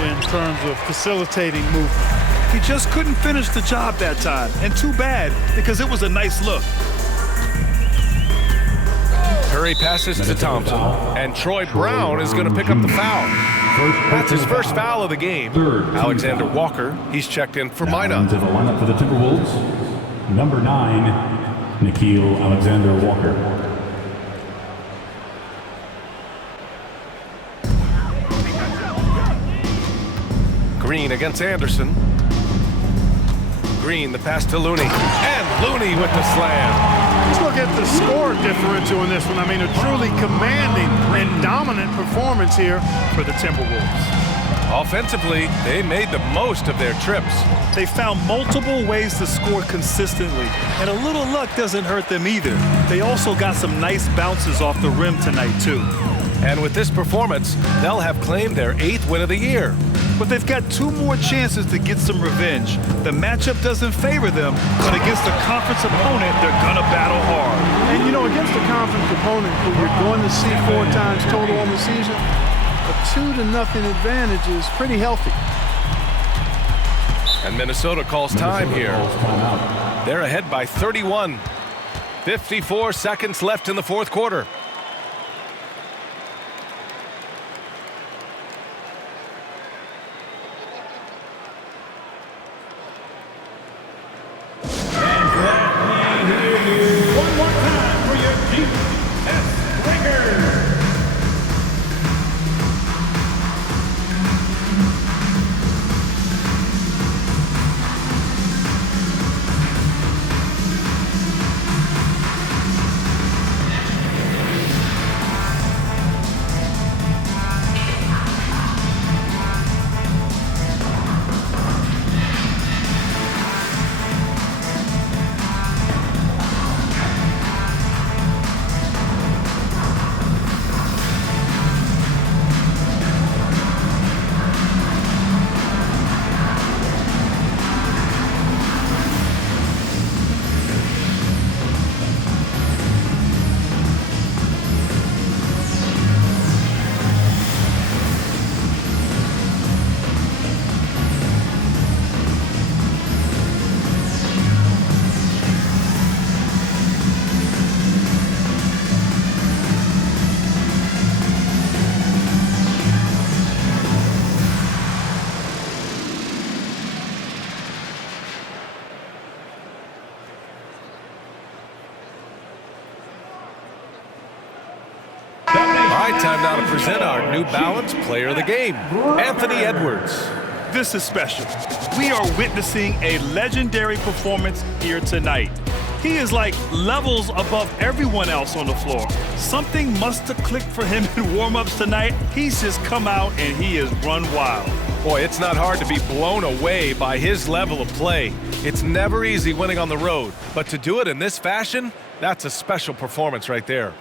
in terms of facilitating movement. He just couldn't finish the job that time, and too bad, because it was a nice look. Curry passes to Thompson, and Troy Brown is going to pick up the foul. That's his first foul of the game. Alexander Walker, he's checked in for Minot. To the lineup for the Timberwolves, number 9, Nickeil Alexander-Walker. Green against Anderson. Green, the pass to Looney, and Looney with the slam. Let's look at the score differential in this one. I mean, a truly commanding and dominant performance here for the Timberwolves. Offensively, they made the most of their trips. They found multiple ways to score consistently, and a little luck doesn't hurt them either. They also got some nice bounces off the rim tonight, too. And with this performance, they'll have claimed their 8th win of the year. But they've got 2 more chances to get some revenge. The matchup doesn't favor them, but against a conference opponent, they're gonna battle hard. And you know, against a conference opponent who you're going to see 4 times total on the season, a 2-0 advantage is pretty healthy. And Minnesota calls time here. They're ahead by 31. 54 seconds left in the fourth quarter. One more time for your GS Lakers. Time now to present our New Balance Player of the Game, Anthony Edwards. This is special. We are witnessing a legendary performance here tonight. He is like levels above everyone else on the floor. Something must have clicked for him in warm-ups tonight. He's just come out and he has run wild. Boy, it's not hard to be blown away by his level of play. It's never easy winning on the road, but to do it in this fashion, that's a special performance right there.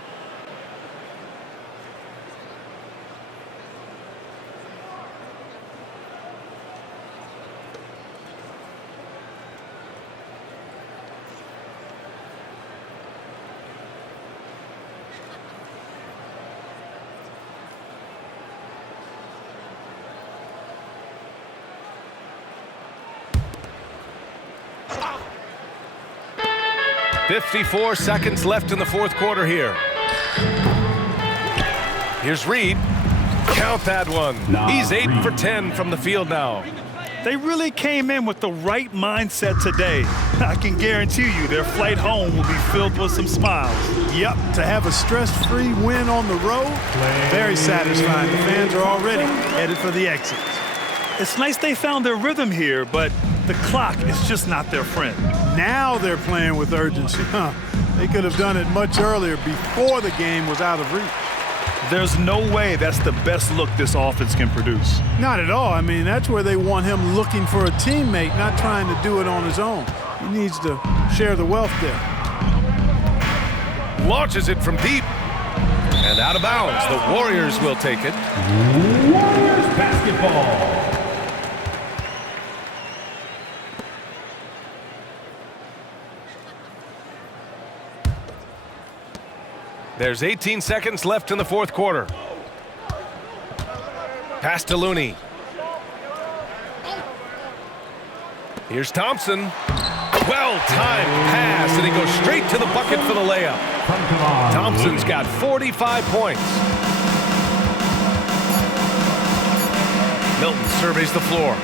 .54 seconds left in the fourth quarter here. Here's Reed. Count that one. He's 8 for 10 from the field now. They really came in with the right mindset today. I can guarantee you their flight home will be filled with some smiles. Yep, to have a stress-free win on the road, very satisfying. The fans are already headed for the exits. It's nice they found their rhythm here, but the clock is just not their friend. Now they're playing with urgency. They could have done it much earlier before the game was out of reach. There's no way that's the best look this offense can produce. Not at all. I mean, that's where they want him looking for a teammate, not trying to do it on his own. He needs to share the wealth there. Launches it from deep. And out of bounds. The Warriors will take it. Warriors basketball. There's 18 seconds left in the fourth quarter. Pass to Looney. Here's Thompson. Well-timed pass, and he goes straight to the bucket for the layup. Thompson's got 45 points. Milton surveys the floor.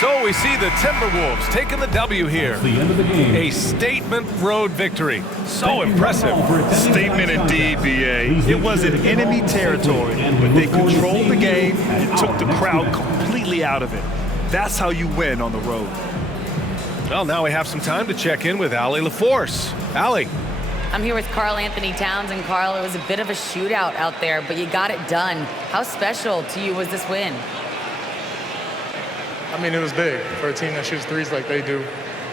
So we see the Timberwolves taking the W here. The end of the game. A statement road victory. So impressive. Statement indeed, BA. It wasn't enemy territory, but they controlled the game and took the crowd completely out of it. That's how you win on the road. Well, now we have some time to check in with Allie LaForce. Allie. I'm here with Karl Anthony Towns, and Karl, it was a bit of a shootout out there, but you got it done. How special to you was this win? I mean, it was big for a team that shoots threes like they do.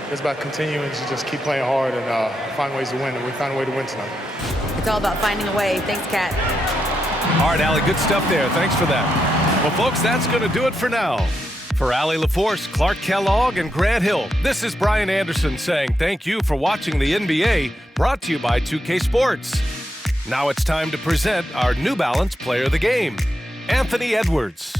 It's about continuing to just keep playing hard and find ways to win, and we found a way to win tonight. It's all about finding a way. Thanks, Kat. All right, Allie, good stuff there. Thanks for that. Well, folks, that's going to do it for now. For Allie LaForce, Clark Kellogg, and Grant Hill, this is Brian Anderson saying thank you for watching the NBA, brought to you by 2K Sports. Now it's time to present our New Balance Player of the Game, Anthony Edwards.